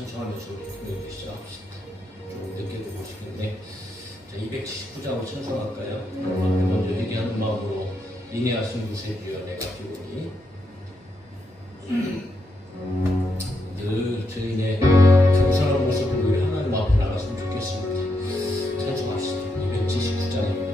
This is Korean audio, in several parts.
찬송하면서 우리 공연을 시작합시다. 좀 늦게도 보시는데 279장을 찬송할까요? 앞에 먼저 회개하는 마음으로 인내하신 구세주여 내가 기오니 늘 저희의 겸손한 모습으로 하나님 앞에 나갔으면 좋겠습니다. 찬송합시다. 279장입니다.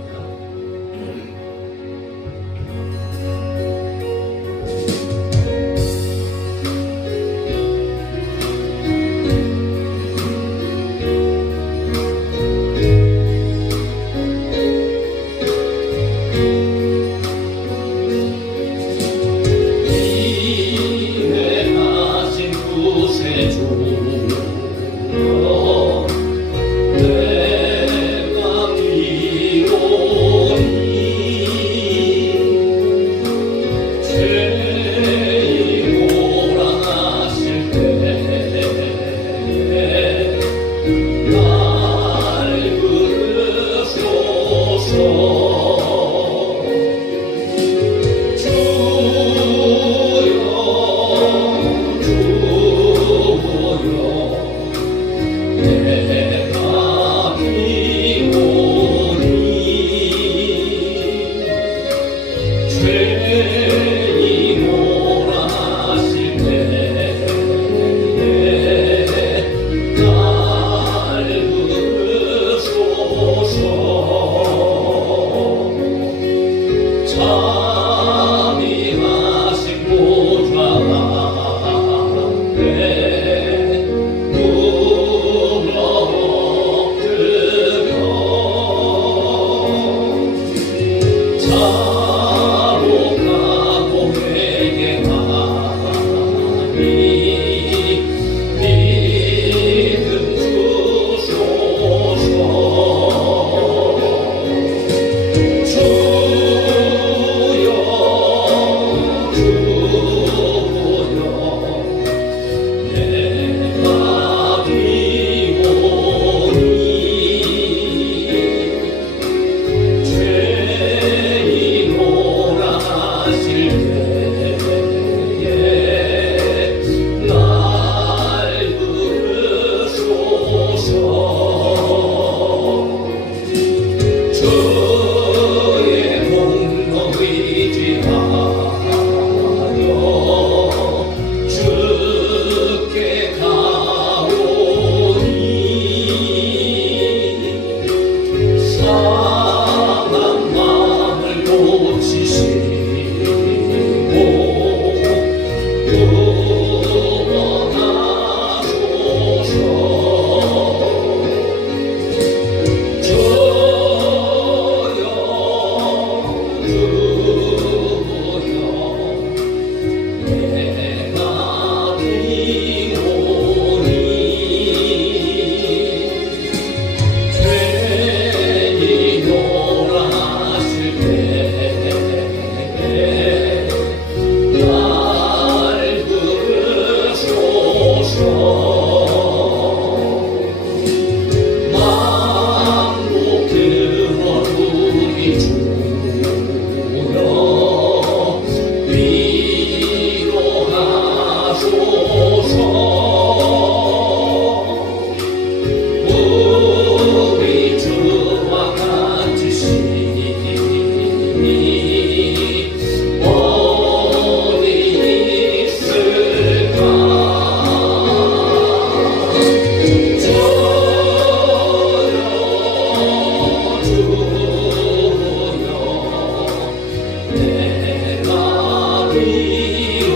내가 비오니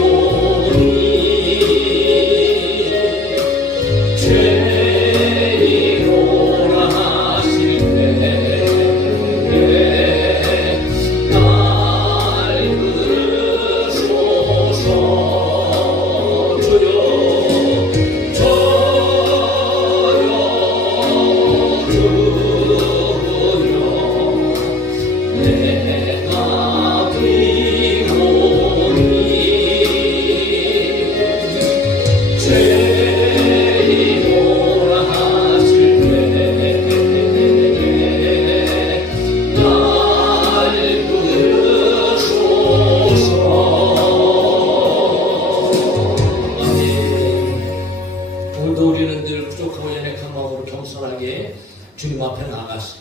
함께 주님 앞에 나가서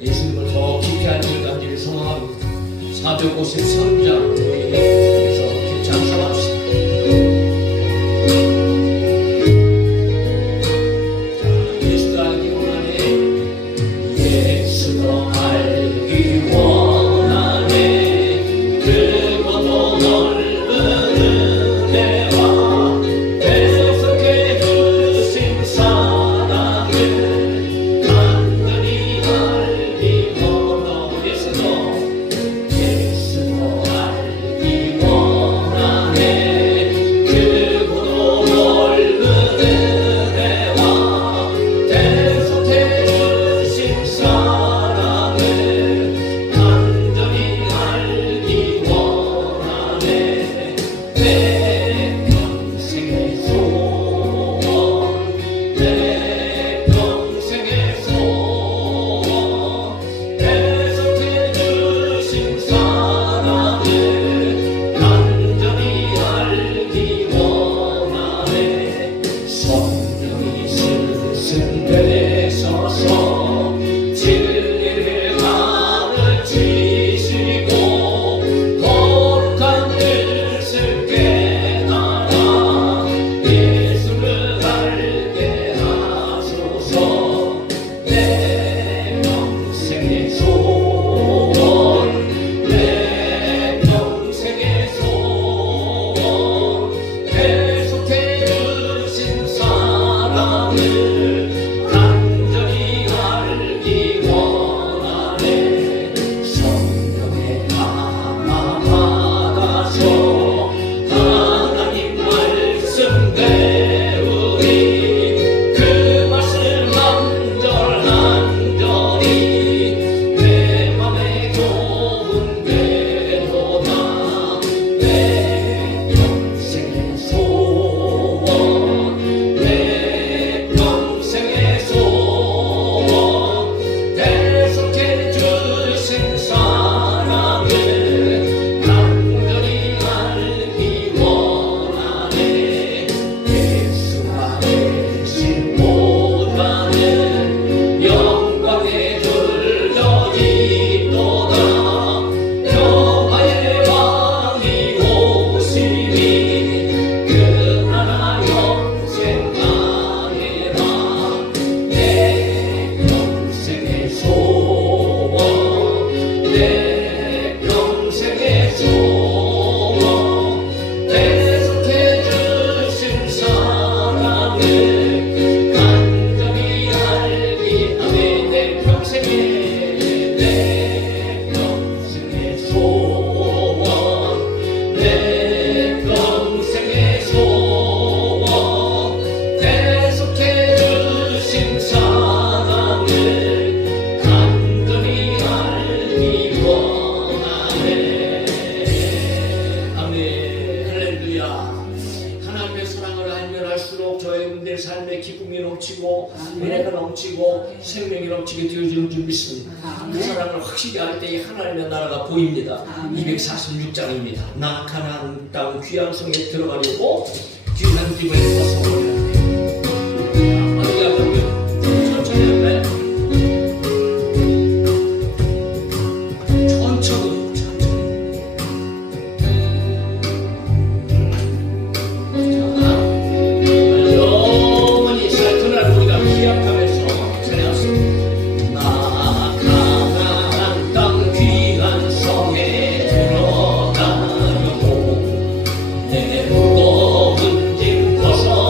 예수님을 더 깊이 알기까지를 소망합니다. 453장 여기서 함께 찬송합시다. 예수도 알기 원하네. 예수도 알기 원하네. 크고도 넓은 은혜와 계속해 주신 사랑을 간절히 알기 원하네. 예수도 알기 원하네. 크고도 넓은 은혜와 계속해 주신 사랑을 간절히 알기 원하네. 내 평생의 소원, 내 평생의 소원, 계속해 주신 사랑을 간절히 알기 원하네. 성령이 스승되셔서 진리를 가르치시고 거룩한 뜻을 깨달아 예수를 알게 하소서. 내 평생의 소원, 내 평생의 소원, 계속해 주신 사랑을 간절히 알기 원하네. 성령의 감화 받아서 하나님 말씀 배우니 그 말씀 한절한절이 내 맘에 좋은 되도다. 내 평생의 소원, 내 평생의 소원, 계속해 주신 사랑을 간절히 알기 원하네. 예수가 대신 보다는 영광에 들려 있도다. 평화의 왕이 오시니 그 나라 영생 아니라. 내 평생의 소원, 내 평생의 소원, 계속해 주신 사랑을 간절히 알기 원하네. 내 평생의 소원, 내 평생의 소원, 계속해 주신 사랑을 간절히 알기 원하네. 아멘. 할렐루야. 하나님의 사랑을 알면 할수록 저의 여러분들 삶에 기쁨이 넘치고 은혜가 넘치고 생명이 넘치게 되어지는 줄 믿습니다. 그 사랑을 확실히 알 때 하나님의 나라가 보입니다. 246장입니다. 낙한한 땅 귀한 성에 들어가려고 귀한 집을 벗어버려야 돼. 어디가 보면 천천히 할까요? 천천히. 영원히 살 그날 우리가 기약하면서 찬양합니다. 낙한한 땅 귀한 성에 들어가려고 내 무거운 짐 벗어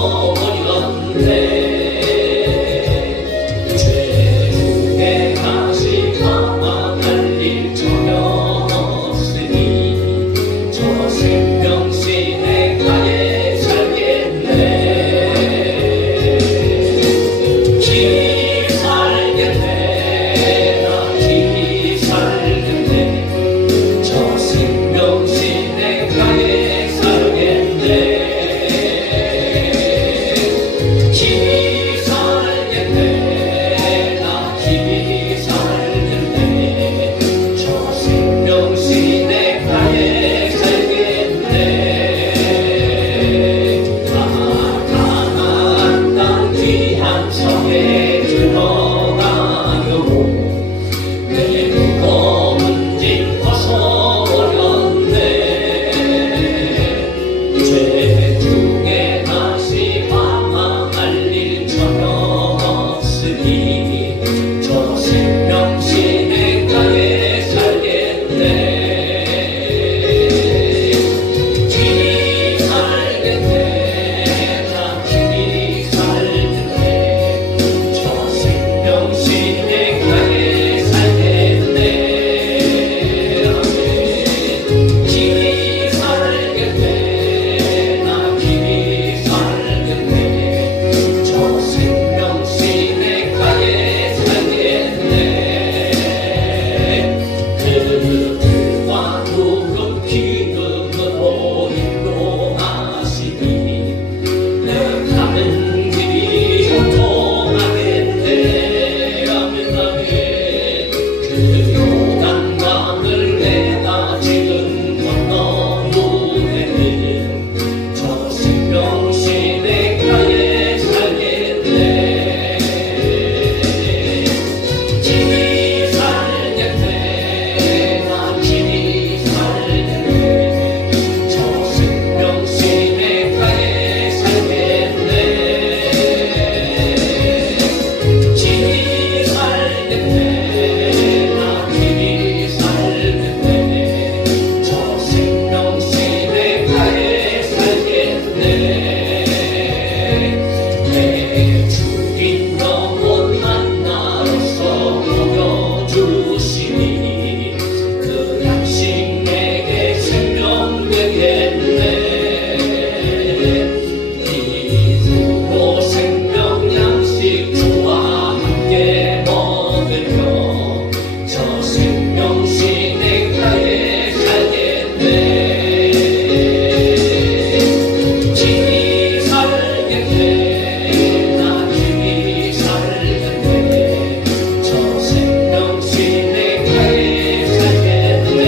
길이 살겠네 나 길이 살겠네 저 생명신의 가에 살겠네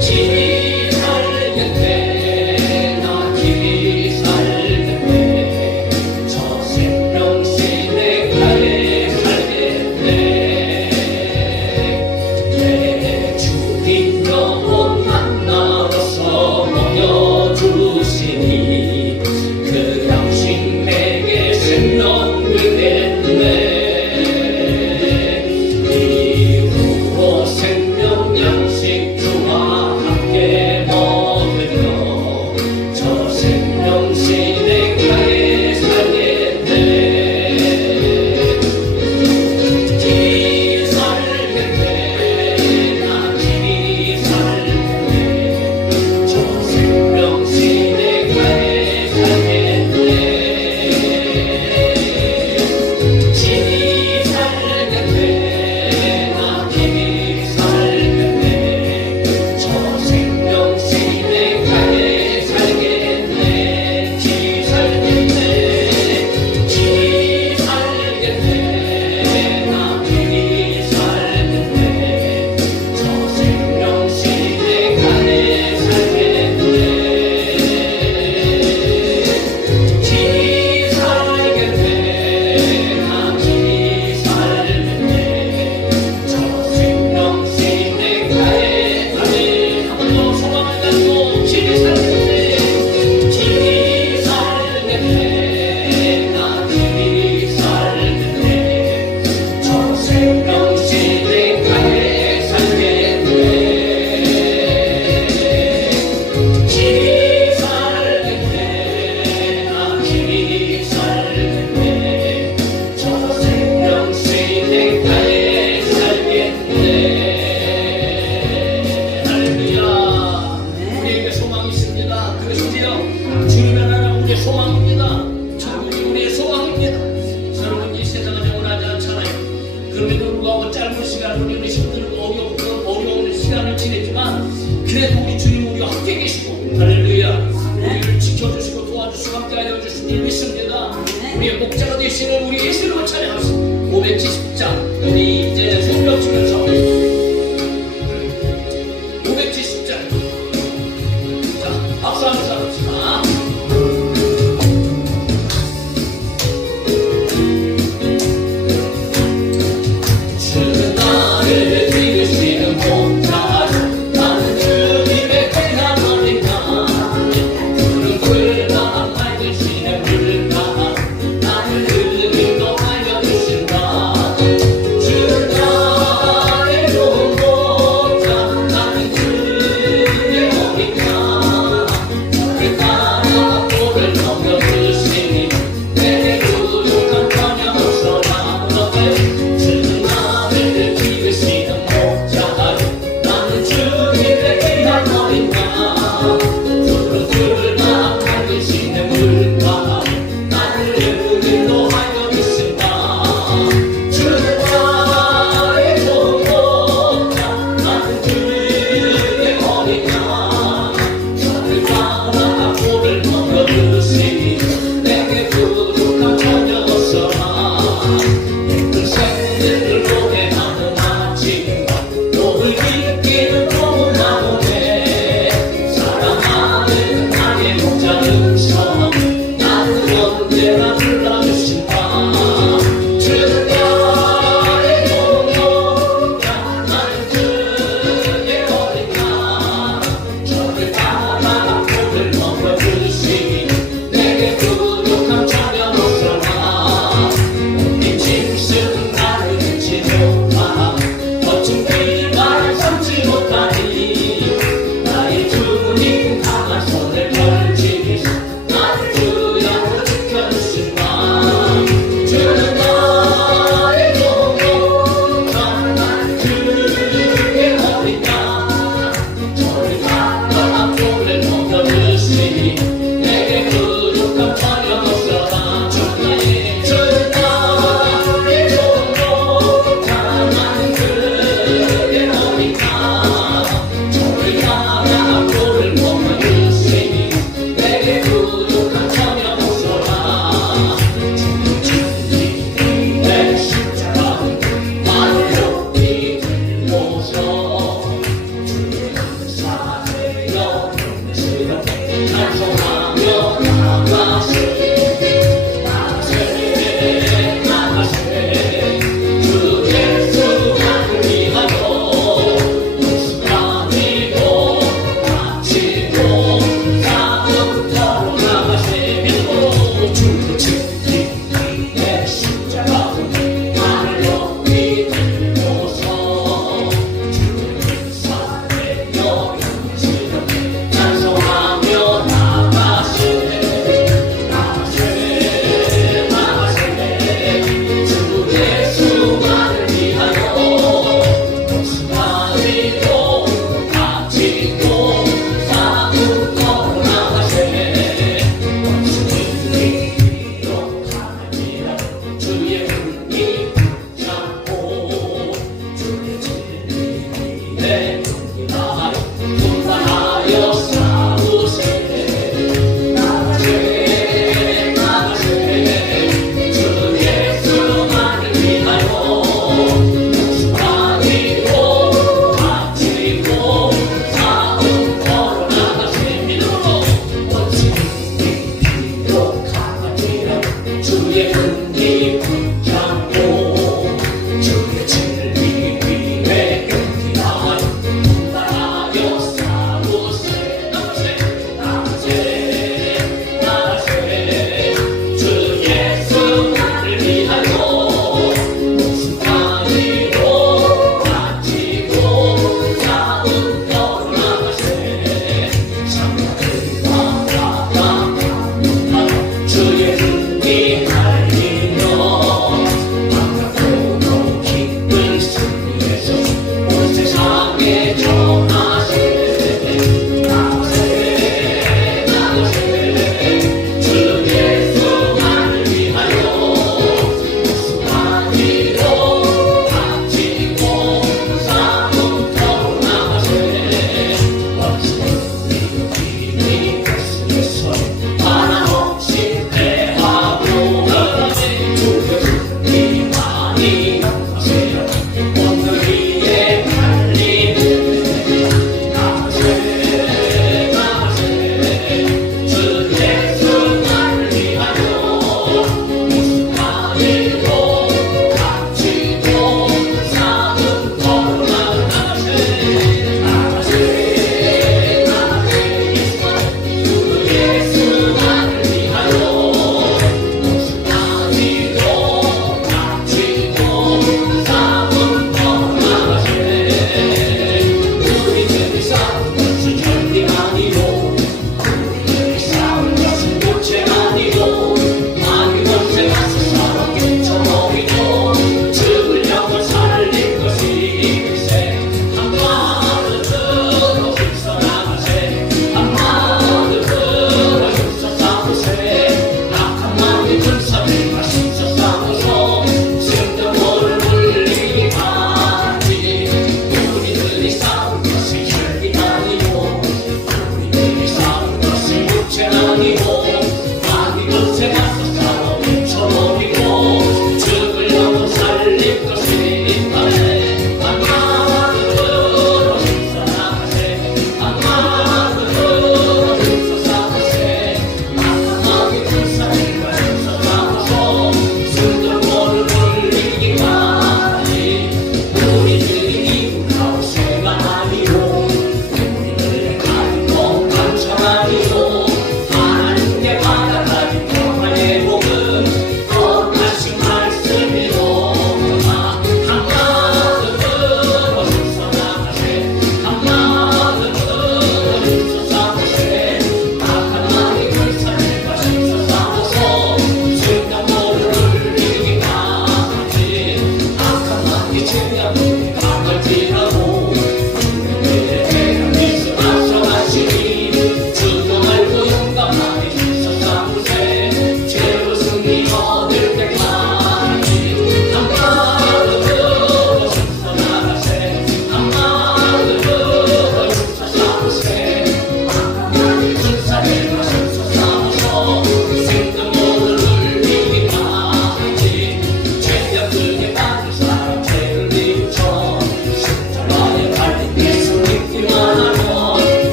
길이 살겠네 나 길이 살겠네 저 생명신의 가에 살겠네 내 주님 영혼 만나서 먹여주시니 그 양식 내게 생명이 됐네 이후로 생명 양식 주와 함께 먹으며 저 생명신의 가에 살겠네 길이 살겠네 나 길이 살겠네 저 생명신의 가에 살겠네 길이 살겠네 나 길이 살겠네 저 생명신의 가에 살겠네 길이 살겠네 길이 살겠네 나 길이 살겠네 저 생명신의 가에 살겠네 길이 살겠네 나 길이 살겠네 저 생명신의 가에 살겠네 한번 더 소망을 가지고 길이 살겠네 길이 살겠네 나 길이 살겠네 저 생명신의 가에 살겠네 길이 살겠네 나 길이 살겠네 저 생명신의 가에 살겠네 할렐루야 우리에게 소망이 있습니다 그리스도요 주님의 나라 우리의 소망입니다 천국이 우리의 소망입니다 여러분 이 세상은 영원하지 않잖아요 그럼에도 불구하고 짧은 시간 우리는 힘들고 어려운 시간을 지냈지만 그래도 우리 주님 우리와 함께 계시고 할렐루야 우리를 지켜주시고 도와주시고 함께하여 주신 줄 믿습니다 우리의 목자가 되시는 우리 예수님을 찬양합시다 570장 우리 이제 손뼉 치면서 570장 자 박수하면서 합시다 주 나를 지으시는 목자로 나는 주님의 귀하니까 푸른 풀과 맑으시는 물가 나를 흐리도 알려주신다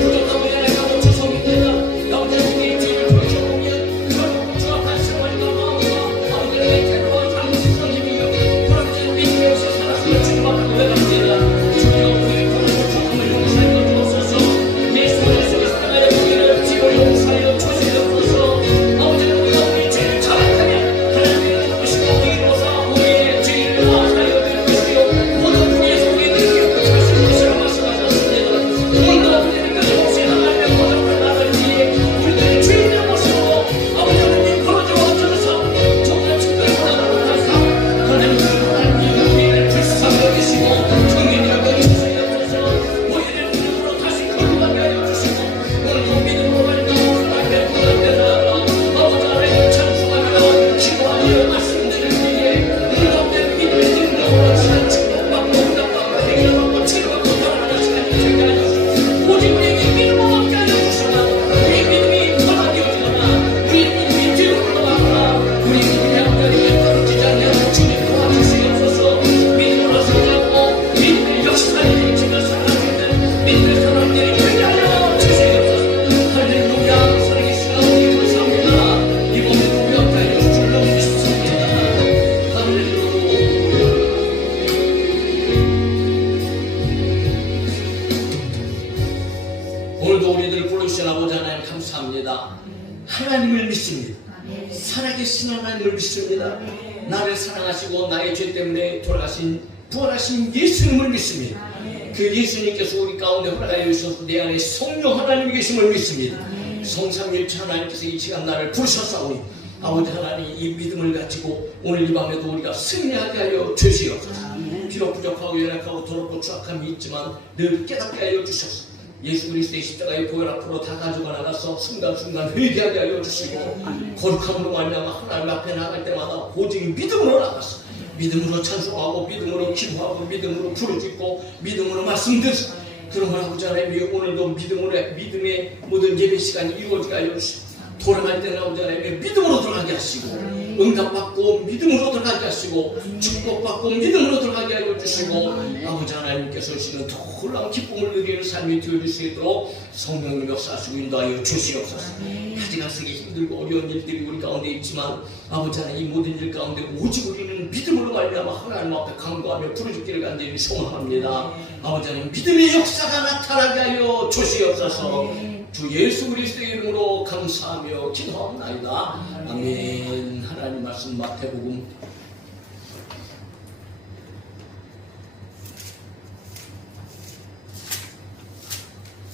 부족한 간절히 불러주신 아버지 하나님 감사합니다. 하나님을 믿습니다. 살아계신 하나님을 믿습니다. 나를 사랑하시고 나의 죄 때문에 돌아가신 부활하신 예수님을 믿습니다. 그 예수님께서 우리 가운데 허락하여 주셔서 내 안에 성령 하나님이 계심을 믿습니다. 성삼일체 하나님께서 이 시간 나를 부르셨사오니 아버지 하나님 이 믿음을 가지고 오늘 이 밤에도 우리가 승리하게 하여 주시옵소서. 비록 부족하고 연약하고 더럽고 추악함이 있지만 늘 깨닫게 하여 주셔서 예수 그리스도의 십자가의 보혈 앞으로 다 가져가 나가서 순간순간 회개하게 하여 주시고 거룩함으로 말미암아 하나님 앞에 나갈 때마다 오직 믿음으로 나가서 믿음으로 찬송하고 믿음으로 기도하고 믿음으로 부르짖고 믿음으로 말씀드리고 그러므로 아버지 하나님 오늘도 믿음의 모든 예배 시간이 이루어지게 하여 주시고 돌아갈 때는 아버지 하나님 믿음으로 들어가게 하시고 응답받고 믿음으로 들어가게 하시고 축복받고 믿음으로 들어가게 하여 주시고 아버지 하나님께서 주시는 놀라운 기쁨을 누리는 삶이 되어줄 수 있도록 성령님 역사하시고 인도하여 주시옵소서. 가져가시기 힘들고 어려운 일들이 우리 가운데 있지만 아버지 하나님 이 모든 일 가운데 오직 우리는 믿음으로 말미암아 하나님 앞에 간구하며 부르짖기를 간절히 소망합니다. 아버지 하나님 믿음의 역사가 나타나게 하여 주시옵소서. 주 예수 그리스도의 이름으로 감사하며 기도합니다. 아멘. 하나님 말씀 마태복음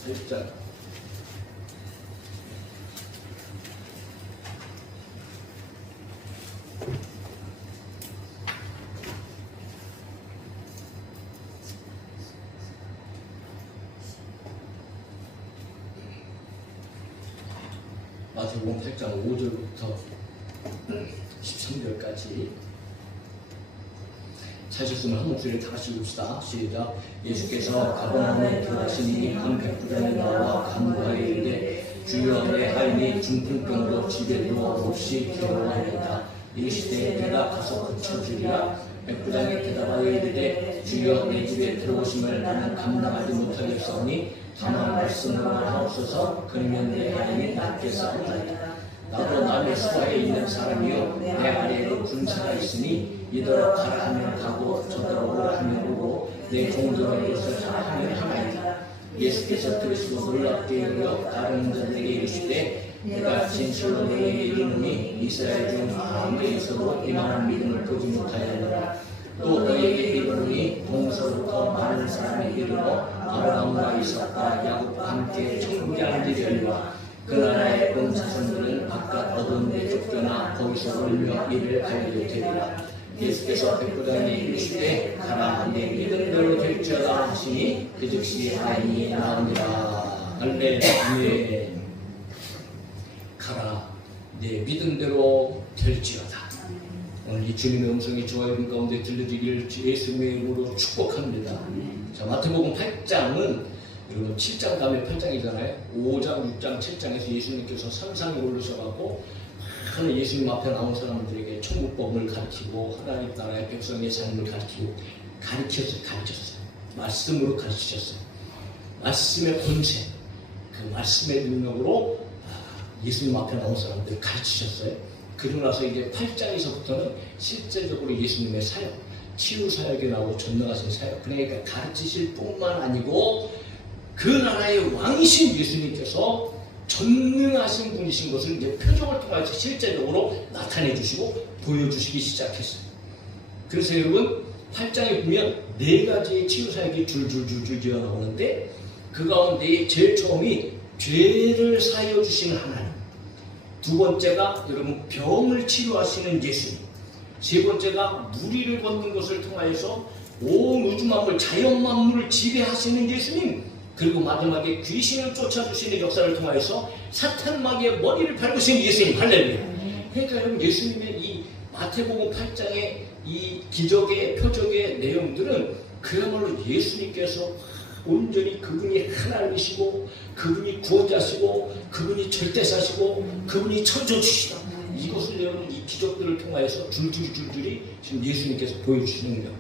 8장 마태복음 8장 5절부터 13절까지 찾으시면 한 목소리를 다 같이 읽읍시다. 시작. 예수께서 가버나움에 들어가시니 한 백부장이 나와 간구하여 이르되 주여 내 하인이 중풍병으로 집에 누워 몹시 괴로워하였다. 이르시되 내가 가서 고쳐주리라. 백부장이 대답하여 이르되 주여 내 집에 들어오심을 나는 감당하지 못하겠사오니 다만 말씀으로 하옵소서. 그러면 내 하인이 낫게 싸우리이다. 나도 남의 수하에 있는 사람이요 내 아래에도 군사가 있으니 이더러 가라 하면 가고 저더러 오라 하면 오고 내 종들은 이것을 하라 하면 하나이다. 예수께서 들으시고 놀랍게 여겨 다른 자들에게 이르시되 내가 진실로 너희에게 이르노니 이스라엘 중 아무에서도 이만한 믿음을 보지 못하였느라. 또 너희에게 이르노니 동서부터 많은 사람이 이르러 아브라함과 이삭과 야곱과 함께 천국에 앉으려니와 그 나라의 온 자손들은 바깥 어두운 데 쫓겨나 거기서 울며 이를 갈게 되리라. 예수께서 백부장에게 이르시되 가라 내 믿음대로 될지어다 하시니 그 즉시 하인이 나으니라. 할렐루야. 가라 내 믿음대로 될지어다. 오늘 이 주님의 음성이 저와 여러분 가운데 들려지기를 예수님의 이름으로 축복합니다. 자, 마태복음 8장은 여러분 7장 다음에 8장이잖아요. 5장, 6장, 7장에서 예수님께서 산상에 올르셔가지고 하는 예수님 앞에 나온 사람들에게 천국법을 가르치고 하나님 나라의 백성의 삶을 가르쳤어요. 말씀으로 가르치셨어요. 말씀의 권세, 그 말씀의 능력으로 예수님 앞에 나온 사람들을 가르치셨어요. 그러고 나서 이제 8장에서부터는 실제적으로 예수님의 사역, 치유 사역에 나오고 전능하신 사역, 그러니까 가르치실 뿐만 아니고 그 나라의 왕이신 예수님께서 전능하신 분이신 것을 이제 표적을 통해서 실제적으로 나타내 주시고 보여주시기 시작했어요. 그래서 여러분 8장에 보면 4가지의 치유 사역이 줄줄줄줄 지어 나오는데 그 가운데 제일 처음이 죄를 사하여 주시는 하나님, 두 번째가 여러분 병을 치료하시는 예수님, 세 번째가 무리를 걷는 것을 통하여서 온 우주 만물, 자연 만물을 지배하시는 예수님, 그리고 마지막에 귀신을 쫓아주시는 역사를 통하여서 사탄 마귀의 머리를 밟으시는 예수님. 할렐루야. 그러니까 여러분 예수님의 이 마태복음 8장의 이 기적의 표적의 내용들은 그야말로 예수님께서 온전히 그분이 하나님이시고 그분이 구원자시고 그분이 절대사시고 그분이 창조주시다. 이것을 여러분 이 기적들을 통하여서 줄줄이 지금 예수님께서 보여주시는 거예요.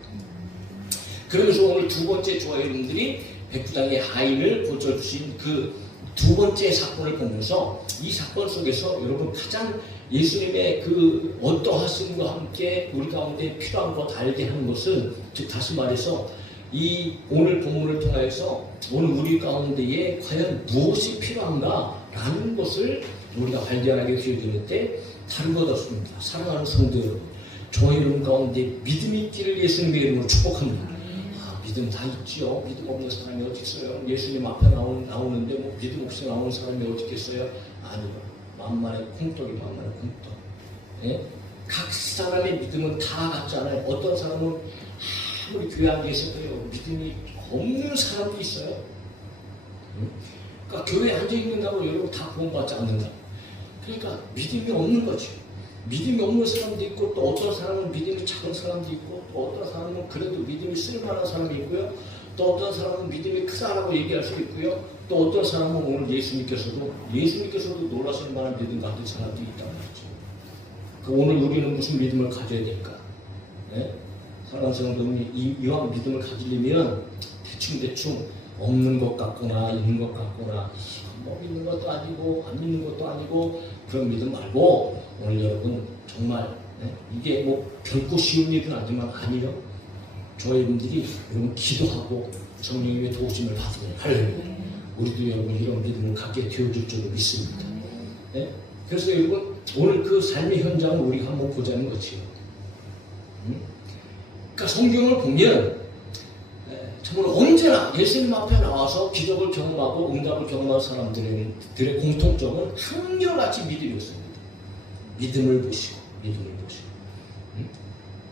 그러면서 오늘 두 번째 저와 여러분들이 백부장의 하인을 고쳐주신 그 두 번째 사건을 보면서 이 사건 속에서 여러분 가장 예수님의 그 어떠하심과 함께 우리 가운데 필요한 것 알게 하는 것은, 즉 다시 말해서 이 오늘 본문을 통해서 오늘 우리 가운데에 과연 무엇이 필요한가라는 것을 우리가 발견하게 되어질 때 다른 것 없습니다. 사랑하는 성도 여러분, 저의 이름 가운데 믿음이 있기를 예수님의 이름으로 축복합니다. 믿음 다 있지요. 믿음 없는 사람이 어디 있어요? 예수님 앞에 나오는데 뭐 믿음 없이 나오는 사람이 어디 있겠어요? 아니요. 만만의 콩떡이 만만의 콩떡. 예? 각 사람의 믿음은 다 같잖아요. 어떤 사람은 아무리 교회 안에 있어도요, 믿음이 없는 사람도 있어요. 그러니까 교회에 앉아있는다고 여러분 다 구원받지 않는다. 그러니까 믿음이 없는 거지. 믿음이 없는 사람도 있고, 또 어떤 사람은 믿음이 작은 사람도 있고, 또 어떤 사람은 그래도 믿음이 쓸만한 사람이 있고요, 또 어떤 사람은 믿음이 크다라고 얘기할 수 있고요, 또 어떤 사람은 오늘 예수님께서도 놀라실 만한 믿음 가진 사람도 있다는 거죠. 오늘 우리는 무슨 믿음을 가져야 될까? 네? 사랑하는 성도님, 이왕 믿음을 가지려면 대충 없는 것 같거나 있는 것 같거나 뭐 믿는 것도 아니고 안 믿는 것도 아니고 그런 믿음 말고 오늘 여러분 정말 이게 뭐 결코 쉬운 일은 아니지만 아니요. 저희분들이 여러분 기도하고 성령님의 도우심을 받으면 할렐루야. 우리도 여러분 이런 믿음을 갖게 되어줄 줄로 믿습니다. 네? 그래서 여러분 오늘 그 삶의 현장을 우리가 한번 보자는 거지요. 그러니까 성경을 보면 정말 언제나 예수님 앞에 나와서 기적을 경험하고 응답을 경험한 사람들의 공통점은 한결같이 믿음이었습니다. 믿음을 보시고.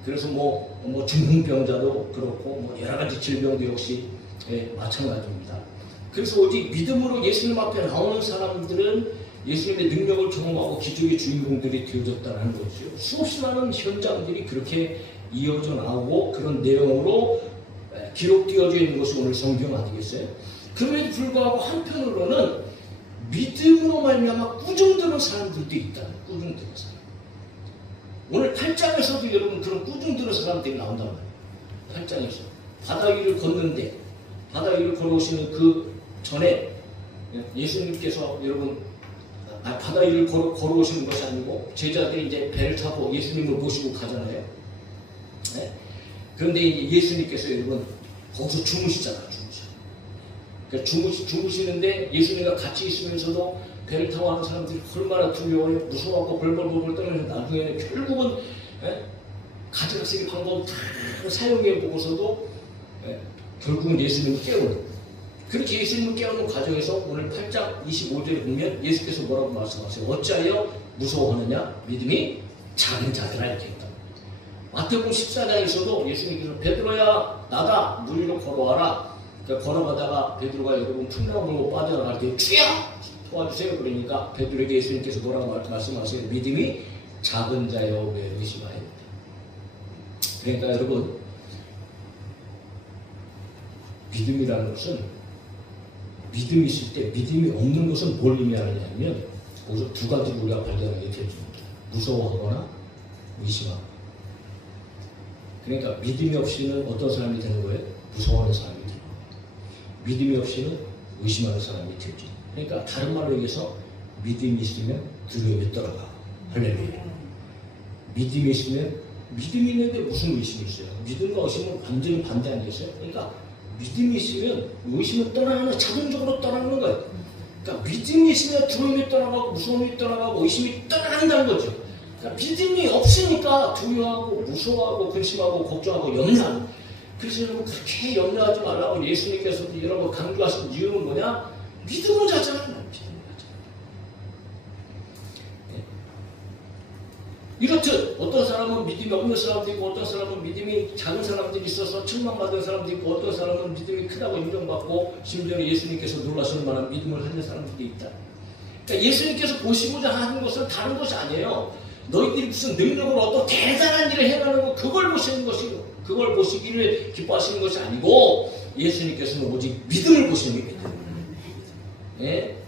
그래서 뭐 중풍병자도 그렇고 뭐 여러 가지 질병도 역시 마찬가지입니다. 그래서 오직 믿음으로 예수님 앞에 나오는 사람들은 예수님의 능력을 경험하고 기적의 주인공들이 되어졌다는 거죠. 수없이 많은 현장들이 그렇게 이어져 나오고 그런 내용으로 기록되어져 있는 것이 오늘 성경 아니겠어요? 그럼에도 불구하고 한편으로는 믿음으로 말미암아 꾸중드는 사람들도 있다. 꾸중드는 사람. 오늘 8장에서도 여러분 그런 꾸중드는 사람들이 나온단 말이에요. 8장에서 바다 위를 걷는데 바다 위를 걸어오시는 그 전에 예수님께서 여러분 바다 위를 걸어오시는 것이 아니고 제자들이 이제 배를 타고 예수님을 모시고 가잖아요. 네? 그런데 이제 예수님께서 여러분 거기서 주무시잖아요. 그러니까 주무시는데 예수님과 같이 있으면서도 배를 타고 하는 사람들이 얼마나 두려워요. 무서워하고 벌벌벌 떨면서 나중에는 결국은 가지각색의 방법을 다 사용해 보고서도 결국은 예수님을 깨우는 그렇게 예수님을 깨우는 과정에서 오늘 8장 25절에 보면 예수께서 뭐라고 말씀하세요? 어찌하여 무서워하느냐? 믿음이 작은 자들아 이렇게 했다. 마태복음 14장에서도 예수님께서 베드로야 나다 물 위로 걸어와라. 그러니까 걸어가다가 베드로가 여러분 풍랑을 불고 빠져나갈 때 주여 도와주세요. 그러니까 베드로에게 예수님께서 뭐라고 말씀하세요? 믿음이 작은 자여 왜 의심하였다. 그러니까 여러분 믿음이라는 것은 믿음이 있을 때 믿음이 없는 것은 뭘 의미하느냐면 거기서 두 가지를 우리가 발견하게 되어줍니다. 무서워하거나 의심하고. 그러니까 믿음이 없이는 어떤 사람이 되는 거예요? 무서워하는 사람이 되는 거예요. 믿음이 없이는 의심하는 사람이 되죠. 그러니까 다른 말로 얘기해서 믿음이 있으면 두려움이 떠나가. 할렐루야. 믿음이 있으면 믿음이 있는데 무슨 의심이 있어요? 믿음과 의심은 완전히 반대 아니겠어요? 그러니까 믿음이 있으면 의심은 떠나는 자동적으로 떠나는 거예요. 그러니까 믿음이 있으면 두려움이 떠나가고 무서움이 떠나가고 의심이 떠나간다는 거죠. 그러니까 믿음이 없으니까 두려워하고 무서워하고 근심하고 걱정하고 염려하는. 그래서 여러분 그렇게 염려하지 말라고 예수님께서도 여러분 강조하신 이유는 뭐냐? 믿음으로 자잖아요. 이렇듯 어떤 사람은 믿음이 없는 사람도 있고 어떤 사람은 믿음이 작은 사람들이 있어서 책망받은 사람도 있고 어떤 사람은 믿음이 크다고 인정받고 심지어 예수님께서 놀라실 만한 믿음을 하는 사람들이 있다. 그러니까 예수님께서 보시고자 하는 것은 다른 것이 아니에요. 너희들이 무슨 능력으로 어떤 대단한 일을 해가는 거 그걸 보시는 것이고 그걸 보시기를 기뻐하시는 것이 아니고 예수님께서는 오직 믿음을 보시는 겁니다. 예?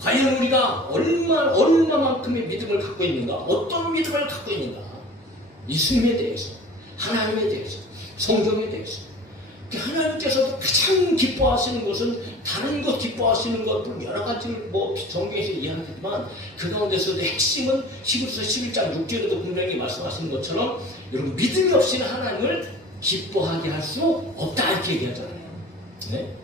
과연 우리가 얼마만큼의 믿음을 갖고 있는가? 어떤 믿음을 갖고 있는가? 예수님에 대해서, 하나님에 대해서, 성경에 대해서. 하나님께서도 가장 기뻐하시는 것은 다른 것 기뻐하시는 것들 여러 가지를 성경에서 이야기하지만 그 가운데서도 핵심은 히브리서 11장 6절에도 분명히 말씀하시는 것처럼 여러분 믿음이 없이는 하나님을 기뻐하게 할 수 없다 이렇게 얘기하잖아요. 네?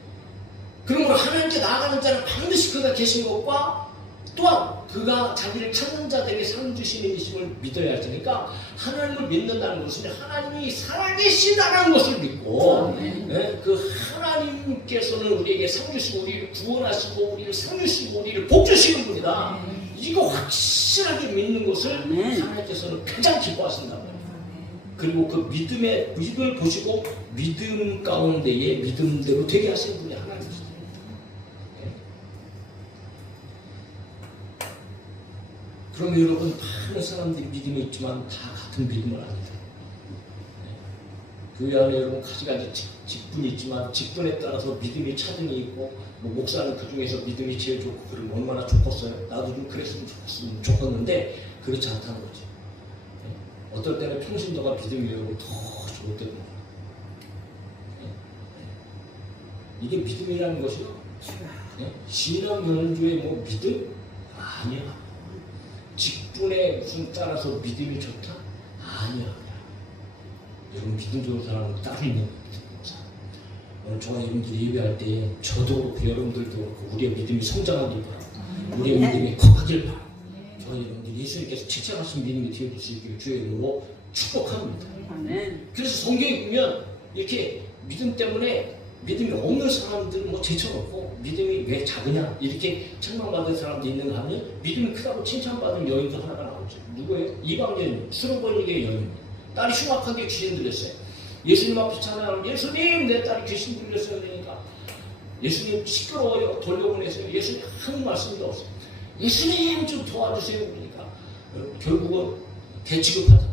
그러므로 하나님께 나아가는 자는 반드시 그가 계신 것과 또한 그가 자기를 찾는 자들에게 상 주시는 이심을 믿어야 할 테니까 하나님을 믿는다는 것은 하나님이 살아계시다는 것을 믿고 네? 그 하나님께서는 우리에게 상 주시고 우리를 구원하시고 우리를 상 주시고 우리를 복 주시는 분이다. 이거 확실하게 믿는 것을 하나님께서는 가장 기뻐하신단 말이에요. 그리고 그 믿음을 보시고 믿음 가운데에 믿음대로 되게 하시는 분이 하나님이시죠. 그러면 여러분, 많은 사람들이 믿음이 있지만 다 같은 믿음을 합니다. 교회 안에 여러분 가지가지 직분이 있지만 직분에 따라서 믿음이 차등이 있고 뭐 목사는 그 중에서 믿음이 제일 좋고 그러면 얼마나 좋겠어요. 나도 좀 그랬으면 좋겠는데 그렇지 않다는 거지. 어떨 때는 평신도가 믿음이 여러분 더 좋을 때도 많아요. 이게 믿음이라는 것이요. 신앙 연주의 뭐 믿음? 아니야. 직분에 무슨 따라서 믿음이 좋다? 아니야. 여러분 믿음 좋은 사람은 따로 있는 사람. 오늘 저와 여러분들이 예배할 때 저도 그렇고 여러분들도 그렇고 우리의 믿음이 성장하길 바랍니다. 우리의 믿음이 커가길 바랍니다. 저와 여러분들이 예수님께서 책정하신 믿음이 되어줄 수 있기를 주의 이름으로 축복합니다. 그래서 성경에 보면 이렇게 믿음 때문에 믿음이 없는 사람들은 뭐 제쳐놓고 믿음이 왜 작으냐 이렇게 책망받은 사람도 있는가 하면 믿음이 크다고 칭찬받은 여인도 하나가 나오죠. 누구예요? 이방 여인, 수르보니게 여인. 딸이 흉악하게 귀신 들렸어요. 예수님 앞에 찬양하면 예수님 내 딸이 귀신 들렸어요. 그러니까 예수님 시끄러워요. 돌려보내세요. 예수님 한 말씀도 없어요. 예수님 좀 도와주세요. 그러니까 결국은 개취급하잖아요.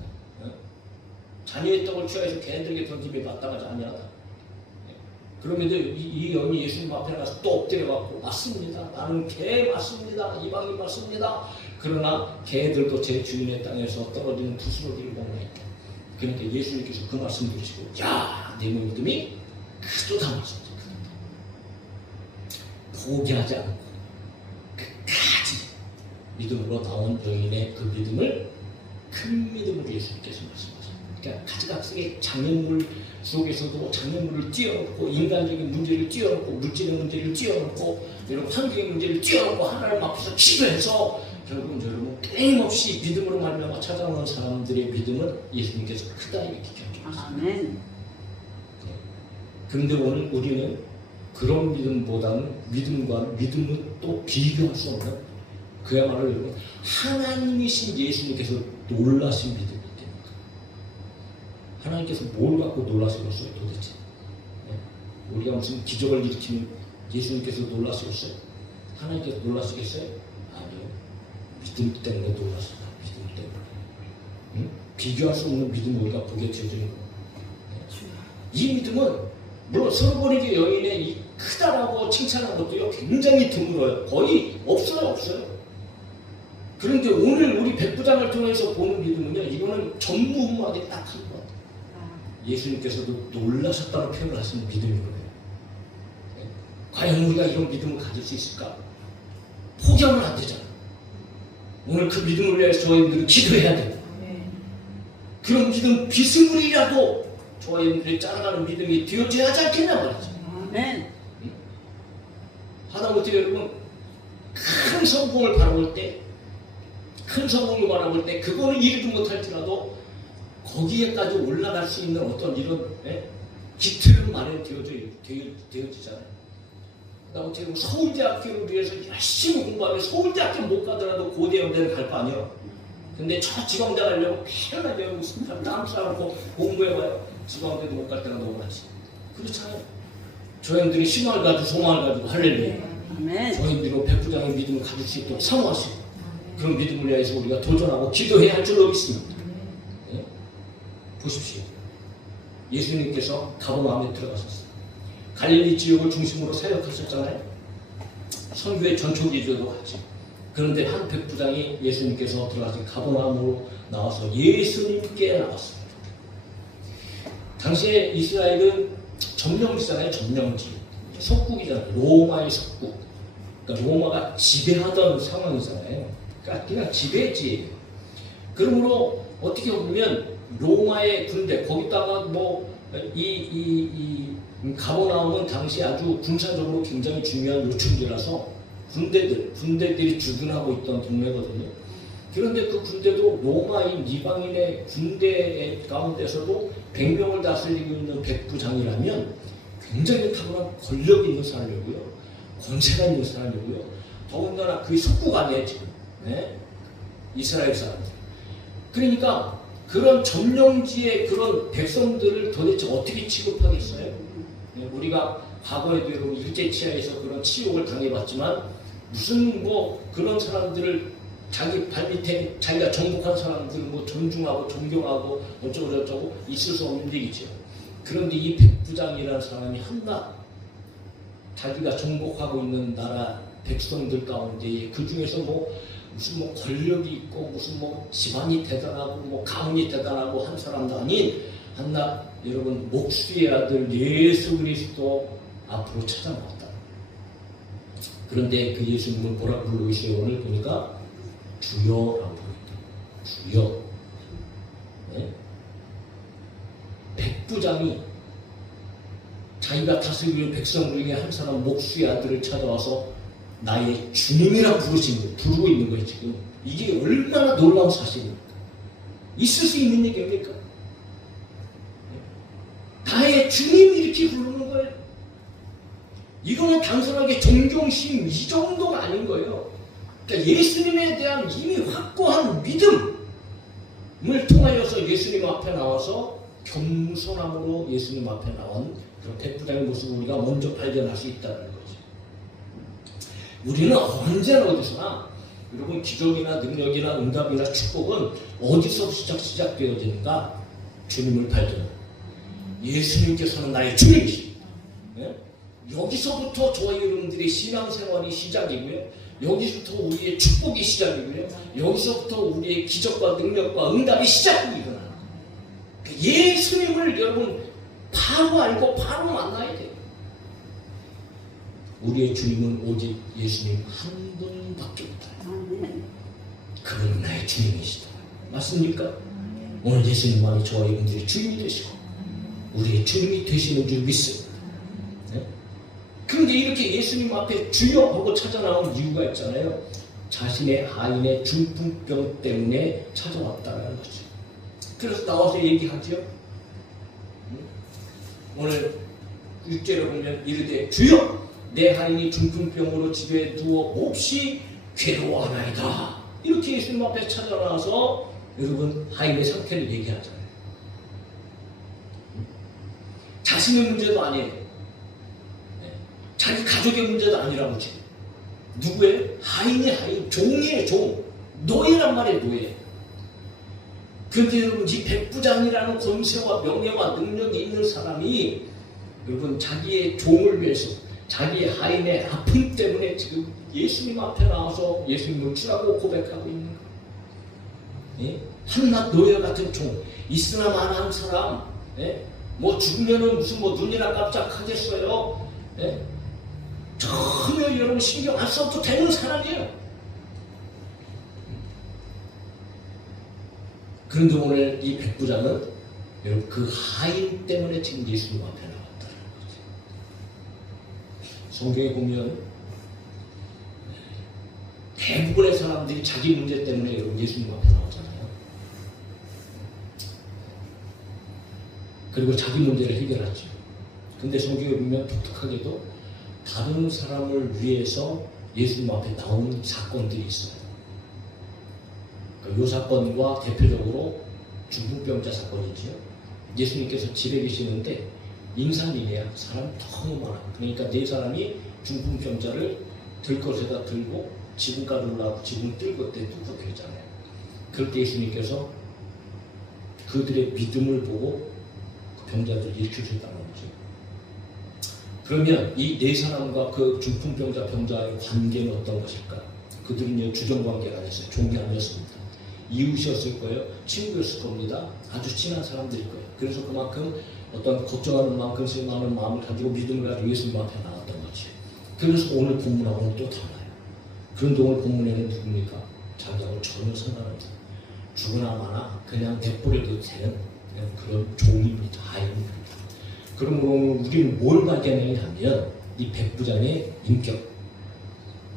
자녀의 떡을 취하여서 개들에게 던짐에 마땅하지 아니하다. 그럼에도 이 여인이 예수님 앞에 나가서 또 엎드려갖고 맞습니다. 나는 개 맞습니다. 이방인 맞습니다. 그러나 개들도 제 주인의 땅에서 떨어지는 부스러기를 먹네. 그러니까 예수님께서 그 말씀 드리시고 야, 내 믿음이 크도다 말씀이죠. 포기하지 않고 끝까지 믿음으로 나온 여인의 그 믿음을 큰 믿음으로 예수님께서 말씀하셨습니다. 그러니까 가지각색의 장애물 속에서도 장애물을 띄워놓고 인간적인 문제를 띄워놓고 물질의 문제를 띄워놓고 이런 환경의 문제를 띄워놓고 하나님 앞에서 기도해서 결국은 여러분 끊임없이 믿음으로 말미암아 찾아오는 사람들의 믿음은 예수님께서 크다 이렇게 기억해주셨습니다. 그런데 오늘 우리는 그런 믿음보다는 믿음은 또 비교할 수 없는 그야말로 여러분 하나님이신 예수님께서 놀라신 믿음이 됩니다. 하나님께서 뭘 갖고 놀라시겠어요 도대체? 우리가 무슨 기적을 일으키면 예수님께서 놀라시겠어요? 하나님께서 놀라시겠어요? 아니요. 믿음 때문에 놀라신다. 믿음 때문에. 응? 비교할 수 없는 믿음을 우리가 보게 되어지는 거예요. 이 믿음은 물론 솔로몬에게 여인의 이 크다라고 칭찬한 것도요 굉장히 드물어요. 거의 없어요. 그런데 오늘 우리 백부장을 통해서 보는 믿음은요 이거는 전무후무하게 딱 한 것 같아요. 예수님께서도 놀라셨다고 표현을 하시는 믿음이거든요. 과연 우리가 이런 믿음을 가질 수 있을까? 포기하면 안 되잖아. 오늘 그 믿음을 위해서 저희들은 기도해야 돼요. 그런 믿음 비스무리라도 저희들이 따라가는 믿음이 되어져야 하지 않겠냐 말이죠. 하다못해 여러분 큰 성공을 바라볼 때 그거는 이루지 못할지라도 거기에까지 올라갈 수 있는 어떤 이런 기틀은 마련되어지잖아요. 하다못해 서울대학교를 위해서 열심히 공부하면 서울대학교 못 가더라도 고대영대를 갈 거 아니에요. 근데 저 지방대 가려고 맨날 배우고 땀 싸놓고 공부해봐요. 지방대도 못 갈 때가 너무 많지. 그렇잖아요. 저희들이 희망을 가지고 소망을 가지고 할렐루야. 저희들이 백부장의 믿음을 가질 수 있도록 사모하시고 그런 믿음을 위해서 우리가 도전하고 기도해야 할 줄로 믿습니다. 네? 보십시오. 예수님께서 가버나움에 들어가셨어요. 갈릴리 지역을 중심으로 사역하셨잖아요. 선교의 전초기조도 같이. 그런데 한 백부장이 예수님께서 들어가신 가버나움으로 나와서 예수님께 나왔습니다. 당시에 이스라엘은 점령지잖아요. 점령지. 속국이잖아요. 로마의 속국. 그러니까 로마가 지배하던 상황이잖아요. 그러니까 그냥 지배지예요. 그러므로 어떻게 보면 로마의 군대 거기다가 뭐 이 가버나움은 당시 아주 군사적으로 굉장히 중요한 요충지라서 군대들이 주둔하고 있던 동네거든요. 그런데 그 군대도 로마인 이방인의 군대 가운데서도 100명을 다스리고 있는 백부장이라면 굉장히 탁월한 권력 있는 사람이고요, 권세가 있는 사람이고요. 더군다나 그게 속국아니에요 지금. 네? 이스라엘 사람들. 그러니까 그런 점령지의 그런 백성들을 도대체 어떻게 취급하겠어요? 네? 우리가 과거에도 여러분 일제치하에서 그런 치욕을 당해봤지만 무슨 뭐 그런 사람들을 자기 발밑에 자기가 정복한 사람들 뭐 존중하고 존경하고 어쩌고 저쩌고 있을 수 없는 얘기죠. 그런데 이 백부장이라는 사람이 한낱 자기가 정복하고 있는 나라 백성들 가운데 그 중에서 뭐 무슨 뭐 권력이 있고 무슨 뭐 집안이 대단하고 뭐 가문이 대단하고 한 사람도 아닌 한낱 여러분 목수의 아들 예수 그리스도 앞으로 찾아나왔다. 그런데 그 예수님을 뭐라 부르시오? 오늘 보니까 주여라고 부릅니다. 주여. 네? 백부장이 자기가 다스리는 백성 중에 한 사람 목수의 아들을 찾아와서 나의 주님이라 부르고 있는 거예요 지금. 이게 얼마나 놀라운 사실입니까? 있을 수 있는 얘기입니까? 나의 주님 이렇게 부르는 거예요. 이거는 단순하게 존경심 이 정도가 아닌 거예요. 그러니까 예수님에 대한 이미 확고한 믿음을 통하여서 예수님 앞에 나와서 겸손함으로 예수님 앞에 나온 그런 백부장의 모습을 우리가 먼저 발견할 수 있다는 거죠. 우리는 언제나 어디서나 여러분 기적이나 능력이나 응답이나 축복은 어디서 시작되어지는가? 주님을 발견. 예수님께서는 나의 주님이십니다. 네? 여기서부터 저희 여러분들의 신앙생활이 시작이고요. 여기서부터 우리의 축복이 시작이고요. 여기서부터 우리의 기적과 능력과 응답이 시작이 일어나요. 예수님을 여러분 바로 알고 바로 만나야 돼요. 우리의 주님은 오직 예수님 한 분밖에 없다. 그분은 나의 주님이시다. 맞습니까? 오늘 예수님만이 저와 여러분들의 주님이 되시고 우리의 주님이 되시는 줄 믿습니다. 네? 그런데 이렇게 예수님 앞에 주여 하고 찾아나온 이유가 있잖아요. 자신의 아인의 중풍병 때문에 찾아왔다는 거죠. 그래서 나와서 얘기하죠. 오늘 6절에 보면 이르되 주여 내 하인이 중풍병으로 집에 누워 몹시 괴로워하나이다. 이렇게 예수님 앞에 찾아나와서 여러분 하인의 상태를 얘기하잖아요. 자신의 문제도 아니에요. 자기 가족의 문제도 아니라고 지금. 누구예요? 하인이 하인, 종이에요, 종. 노예란 말이에요, 노예. 그런데 여러분 이 백부장이라는 권세와 명예와 능력이 있는 사람이 여러분 자기의 종을 위해서 자기의 하인의 아픔 때문에 지금 예수님 앞에 나와서 예수님을 주라고 고백하고 있는 거예요. 예? 한낱 노예 같은 종, 있으나 마나한 사람, 예? 뭐 죽으면은 무슨 뭐 눈이나 깜짝하겠어요. 예? 전혀 여러분 신경 안 써도 되는 사람이에요. 그런데 오늘 이 백부장은 여러분 그 하인 때문에 지금 예수님 앞에 나왔다는 거죠. 성경에 보면 대부분의 사람들이 자기 문제 때문에 여러분 예수님 앞에 나오잖아요. 그리고 자기 문제를 해결하죠. 근데 성경에 보면 독특하게도 다른 사람을 위해서 예수님 앞에 나온 사건들이 있어요. 이 사건과 대표적으로 중풍병자 사건이지요. 예수님께서 집에 계시는데 임산이래야 사람 너무 많아. 그러니까 네 사람이 중풍병자를 들것에다 들고 지붕까지 올라가고 지붕 뜰 때 뚫고 되잖아요. 그럴 때 예수님께서 그들의 믿음을 보고 그 병자들을 일으키셨다는 거죠. 그러면 이 네 사람과 그 중풍병자 병자의 관계는 어떤 것일까? 그들은 주정관계가 아니었어요. 종이 아니었습니다. 이웃이었을 거예요. 친구였을 겁니다. 아주 친한 사람들일 거예요. 그래서 그만큼 어떤 걱정하는 만큼 생각하는 마음을 가지고 믿음을 가지고 예수님 앞에 나왔던 거지. 그래서 오늘 본문하고는 또 달라요. 그런데 오늘 본문에는 누굽니까? 자기하고 전혀 상관없어요. 죽으나 마나 그냥 내버려도 되는 그냥 그런 종입니다. 하인입니다. 그러므로 우리는 뭘 발견해야 하면 이 백부장의 인격,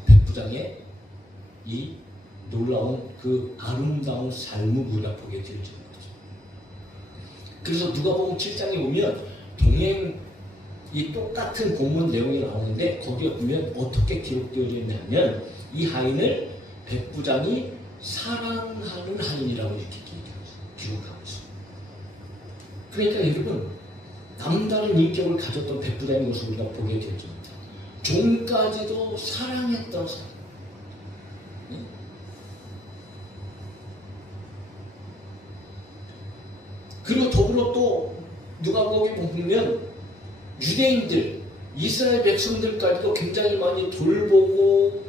백부장의 이 놀라운 그 아름다운 삶을 우리가 보게 되어지는 거죠. 그래서 누가복음 7장에 보면 동행 이 똑같은 본문 내용이 나오는데 거기에 보면 어떻게 기록되어져 있냐면 이 하인을 백부장이 사랑하는 하인이라고 이렇게 기록하고 있어요. 그러니까 여러분 남다른 인격을 가졌던 백부장의 모습을 우리가 보게 되어집니다. 종까지도 사랑했던 사람. 그리고 더불어 또 누가복음에 보면 유대인들, 이스라엘 백성들까지도 굉장히 많이 돌보고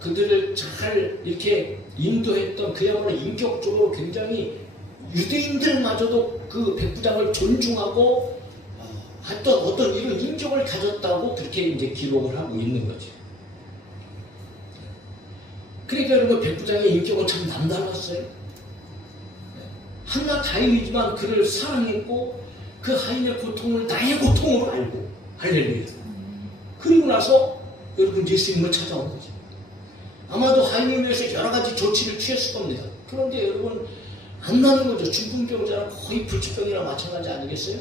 그들을 잘 이렇게 인도했던 그야말로 인격적으로 굉장히 유대인들마저도 그 백부장을 존중하고 했던 어떤 이런 인격을 가졌다고 그렇게 이제 기록을 하고 있는 거죠. 그러니까 여러분 백부장의 인격은 참 남달랐어요. 한낱 하인이지만 그를 사랑했고 그 하인의 고통을 나의 고통으로 알고 할렐루야. 그리고 나서 여러분 예수님을 찾아온 거죠. 아마도 하인을 위해서 여러 가지 조치를 취했을 겁니다. 그런데 여러분 안 나는 거죠. 중풍병자는 거의 불치병이나 마찬가지 아니겠어요?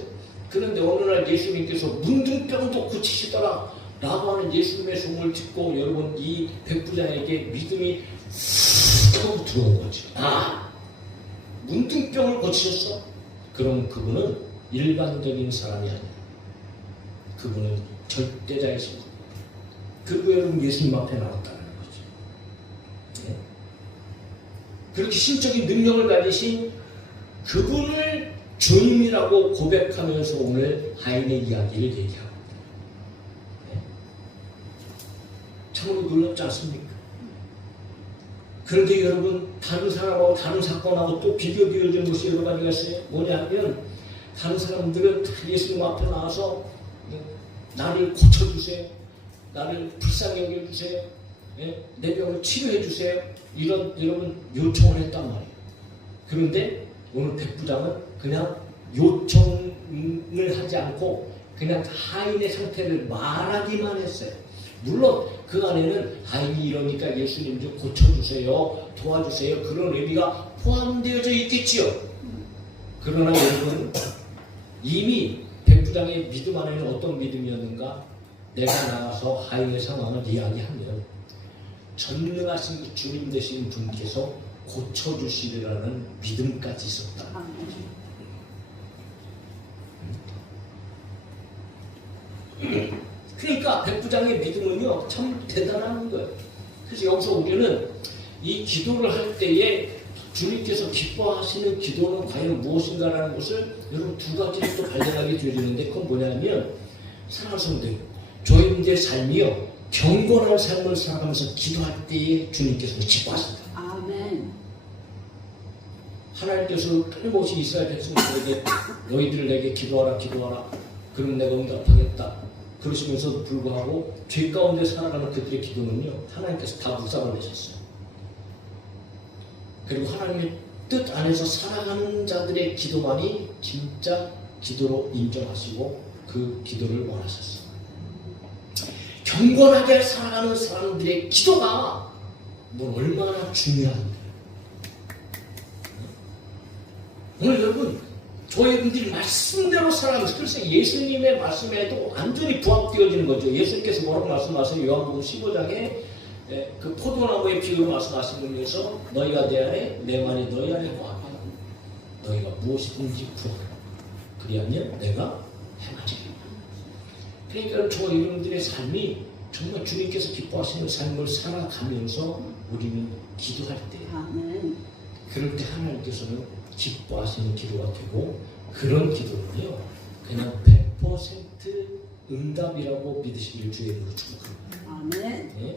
그런데 어느 날 예수님께서 문둥병도 고치시더라 라고 하는 예수님의 소문을 듣고 여러분 이 백부장에게 믿음이 훅 하고 들어온 거죠. 아, 문둥병을 고치셨어? 그럼 그분은 일반적인 사람이 아니야. 그분은 절대자이신 겁니다. 그리고 여러분 예수님 앞에 나왔다는 거죠. 네? 그렇게 신적인 능력을 가지신 그분을 주님이라고 고백하면서 오늘 하인의 이야기를 얘기하고 네? 참으로 놀랍지 않습니까? 그런데 여러분 다른 사람하고 다른 사건하고 또 비교되어지는 것이 여러 가지가 있어요. 뭐냐 하면 다른 사람들은 예수님 앞에 나와서 나를 고쳐주세요. 나를 불쌍히 여겨주세요. 내 병을 치료해주세요. 이런 여러분 요청을 했단 말이에요. 그런데 오늘 백부장은 그냥 요청을 하지 않고 그냥 하인의 상태를 말하기만 했어요. 물론 그 안에는 하인이 이러니까 예수님 좀 고쳐주세요. 도와주세요. 그런 의미가 포함되어져 있겠지요. 그러나 여러분 이미 백부장의 믿음 안에는 어떤 믿음이었는가? 내가 나가서 하인의 상황을 이야기하면 전능하신 주님 되신 분께서 고쳐주시리라는 믿음까지 있었다. 그러니까 백부장의 믿음은요 참 대단한 거예요. 그래서 여기서 우리는 이 기도를 할 때에 주님께서 기뻐하시는 기도는 과연 무엇인가라는 것을 여러분 두 가지를 또 발견하게 되어지는데 그건 뭐냐면 사랑하는 성도들 저희들의 삶이요 경건한 삶을 살아가면서 기도할 때에 주님께서 기뻐하신다. 아멘. 하나님께서 끊임없이 이스라엘 백성들에게 너희들 내게 기도하라 기도하라 그럼 내가 응답하겠다 그러시면서도 불구하고 죄 가운데 살아가는 그들의 기도는요 하나님께서 다 묵상을 내셨어요. 그리고 하나님의 뜻 안에서 살아가는 자들의 기도만이 진짜 기도로 인정하시고 그 기도를 원하셨어요. 경건하게 살아가는 사람들의 기도가 뭐 얼마나 중요한데 오늘 여러분 저희들이 말씀대로 살아가면서 그래서 예수님의 말씀에도 완전히 부합되어지는 거죠. 예수님께서 뭐라고 말씀하세요? 요한복음 15장에 그 포도나무의 비유로 말씀하시면서 너희가 내 안에 내 말이 너희 안에 거하면 너희가 무엇이든지 구하라. 그리하면 내가 행하리라. 그러니까 저 여러분들의 삶이 정말 주님께서 기뻐하시는 삶을 살아가면서 우리는 기도할 때 그럴 때 하나님께서는 기뻐하시는 기도가 되고 그런 기도는요 그냥 100% 응답이라고 믿으시길 주의 이름으로 축복합니다. 아멘. 네?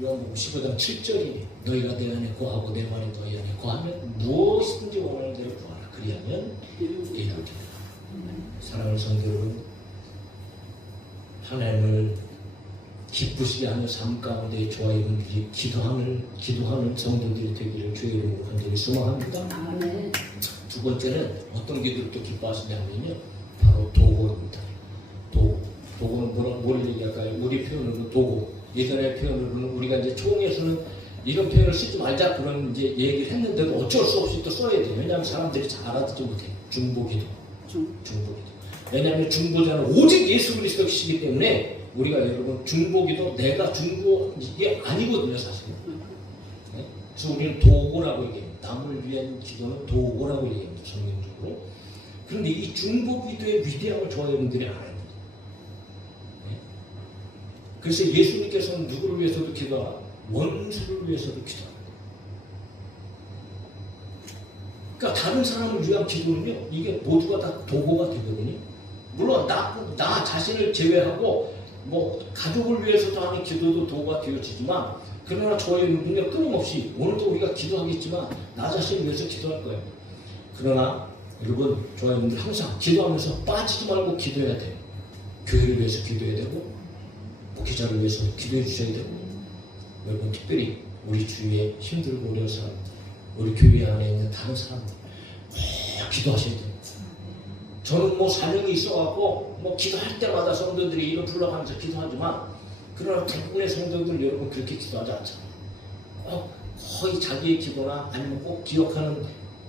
요한복음 15장 7절이 너희가 내 안에 거하고 내 말이 너희 안에 거하면 무엇이든지 원하는 대로 구하라. 그리하면 이루리라. 사랑하는 성도 여러분 하나님을 기쁘시게 하는 삶 가운데 저와 여러분들이 기도하는 성도들이 되기를 주의 이름으로 간절히 소망합니다. 아멘. 두 번째는 어떤 기도를 또 기뻐하시냐면요. 바로 도고입니다. 도고는 뭘 얘기할까요? 우리 표현으로 도고. 예전의 표현으로는 우리가 이제 총회에서는 이런 표현을 쓰지 말자 그런 이제 얘기를 했는데도 어쩔 수 없이 또 써야 돼요. 왜냐하면 사람들이 잘 알아듣지 못해요. 중보기도. 중보기도. 왜냐하면 중보자는 오직 예수 그리스도시기 때문에 우리가 여러분 중보기도 내가 중보 이게 아니거든요 사실은. 네? 그래서 우리는 도고라고 얘기해요. 남을 위한 기도는 도고라고 얘기합니다. 성경적으로. 그런데 이 중보기도의 위대함을 저와 여러분들이 알아야 돼요. 네? 그래서 예수님께서는 누구를 위해서도 기도하라? 원수를 위해서도 기도합니다. 그러니까 다른 사람을 위한 기도는요, 이게 모두가 다 도구가 되거든요. 물론 나 자신을 제외하고 뭐 가족을 위해서도 하는 기도도 도구가 되어지지만, 그러나 저의 능력 끊임없이 오늘도 우리가 기도하겠지만 나 자신을 위해서 기도할 거예요. 그러나 여러분, 저와 여러분들 항상 기도하면서 빠지지 말고 기도해야 돼요. 교회를 위해서 기도해야 되고, 목회자를 위해서 기도해 주셔야 되고, 여러분 특별히 우리 주위에 힘들고 어려운 사람, 우리 교회 안에 있는 다른 사람들 꼭 기도하셔야 돼요. 저는 뭐 사명이 있어갖고 뭐 기도할 때마다 성도들이 이름 불러가면서 기도하지만, 그러나 대부분의 성도들 여러분 그렇게 기도하지 않잖아요. 거의 자기의 기도나 아니면 꼭 기억하는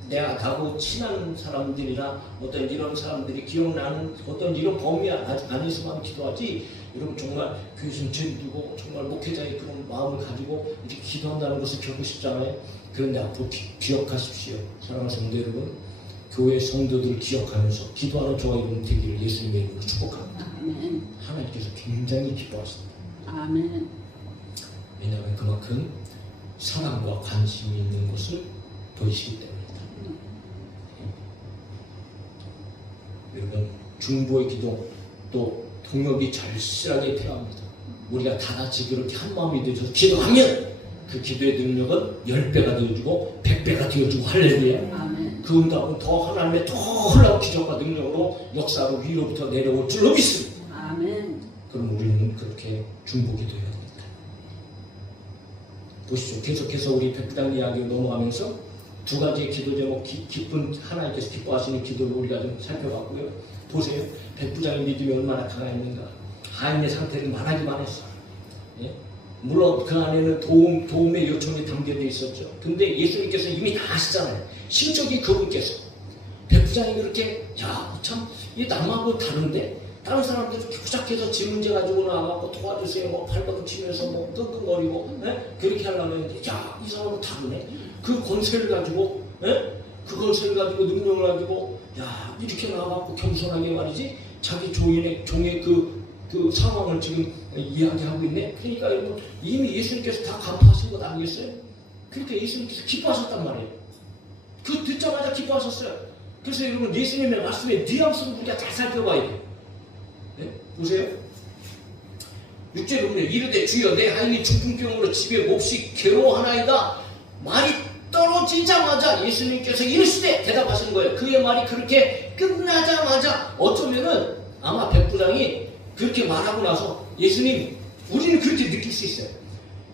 내가 나하고 친한 사람들이나 어떤 이런 사람들이 기억나는 어떤 이런 범위 안에서만 기도하지, 여러분 정말 교회 전체를 두고 정말 목회자의 그런 마음을 가지고 이렇게 기도한다는 것을 겪고 싶잖아요. 그런데 앞으로 기억하십시오. 사랑하는 성도 여러분, 교회 성도들을 기억하면서 기도하는 저와 여러분 되기를 예수님의 이름으로 축복합니다. 아멘. 하나님께서 굉장히 기뻐하십니다. 아멘. 왜냐하면 그만큼 사랑과 관심이 있는 것을 보이시기 때문입니다. 여러분, 중보의 기도 또 동력이 절실하게 필요합니다. 우리가 다 같이 그렇게 한 마음이 되어서 기도하면 그 기도의 능력은 10배가 되어주고 100배가 되어주고 할렐루야. 아멘. 그 응답은 더 하나님의 더 놀라운 기적과 능력으로 역사로 위로부터 내려올 줄로 믿습니다. 아멘. 그럼 우리는 그렇게 중보 기도해야 됩니다. 보시죠. 계속해서 우리 백부장 이야기로 넘어가면서 두 가지의 기도 제목, 깊은 하나님께서 기뻐하시는 기도를 우리가 좀 살펴봤고요. 보세요. 백부장의 믿음이 얼마나 강했는가. 하인의 상태를 말하기만 했어. 예? 물론 그 안에는 도움의 요청이 담겨져 있었죠. 근데 예수님께서 이미 다 아시잖아요. 심적인 그분께서 백부장이 그렇게 참 이 남하고 다른데 다른 사람들 부작해서 지 문제 가지고 나와갖고 도와주세요 뭐 발버둥 치면서 뭐 끙끙거리고 그렇게 하려면 이 사람은 다르네. 그 권세를 가지고 그 권세를 가지고 능력을 가지고 이렇게 나와갖고 겸손하게 말이지 자기 종의 그 상황을 지금 이야기하고 있네. 그러니까 여러분 이미 예수님께서 다 간파하신 것 아니겠어요? 그러니까 예수님께서 기뻐하셨단 말이에요. 그 듣자마자 기뻐하셨어요. 그래서 여러분 예수님의 말씀에 뉘앙스를 우리가 잘 살펴봐야 돼요. 네? 보세요. 6절에 보면 이르되 주여 내 하인이 중풍병으로 집에 몹시 괴로워하나이다. 말이 떨어지자마자 예수님께서 이르시되 대답하시는 거예요. 그의 말이 그렇게 끝나자마자 어쩌면은 아마 백부장이 그렇게 말하고 나서 예수님 우리는 그렇게 느낄 수 있어요.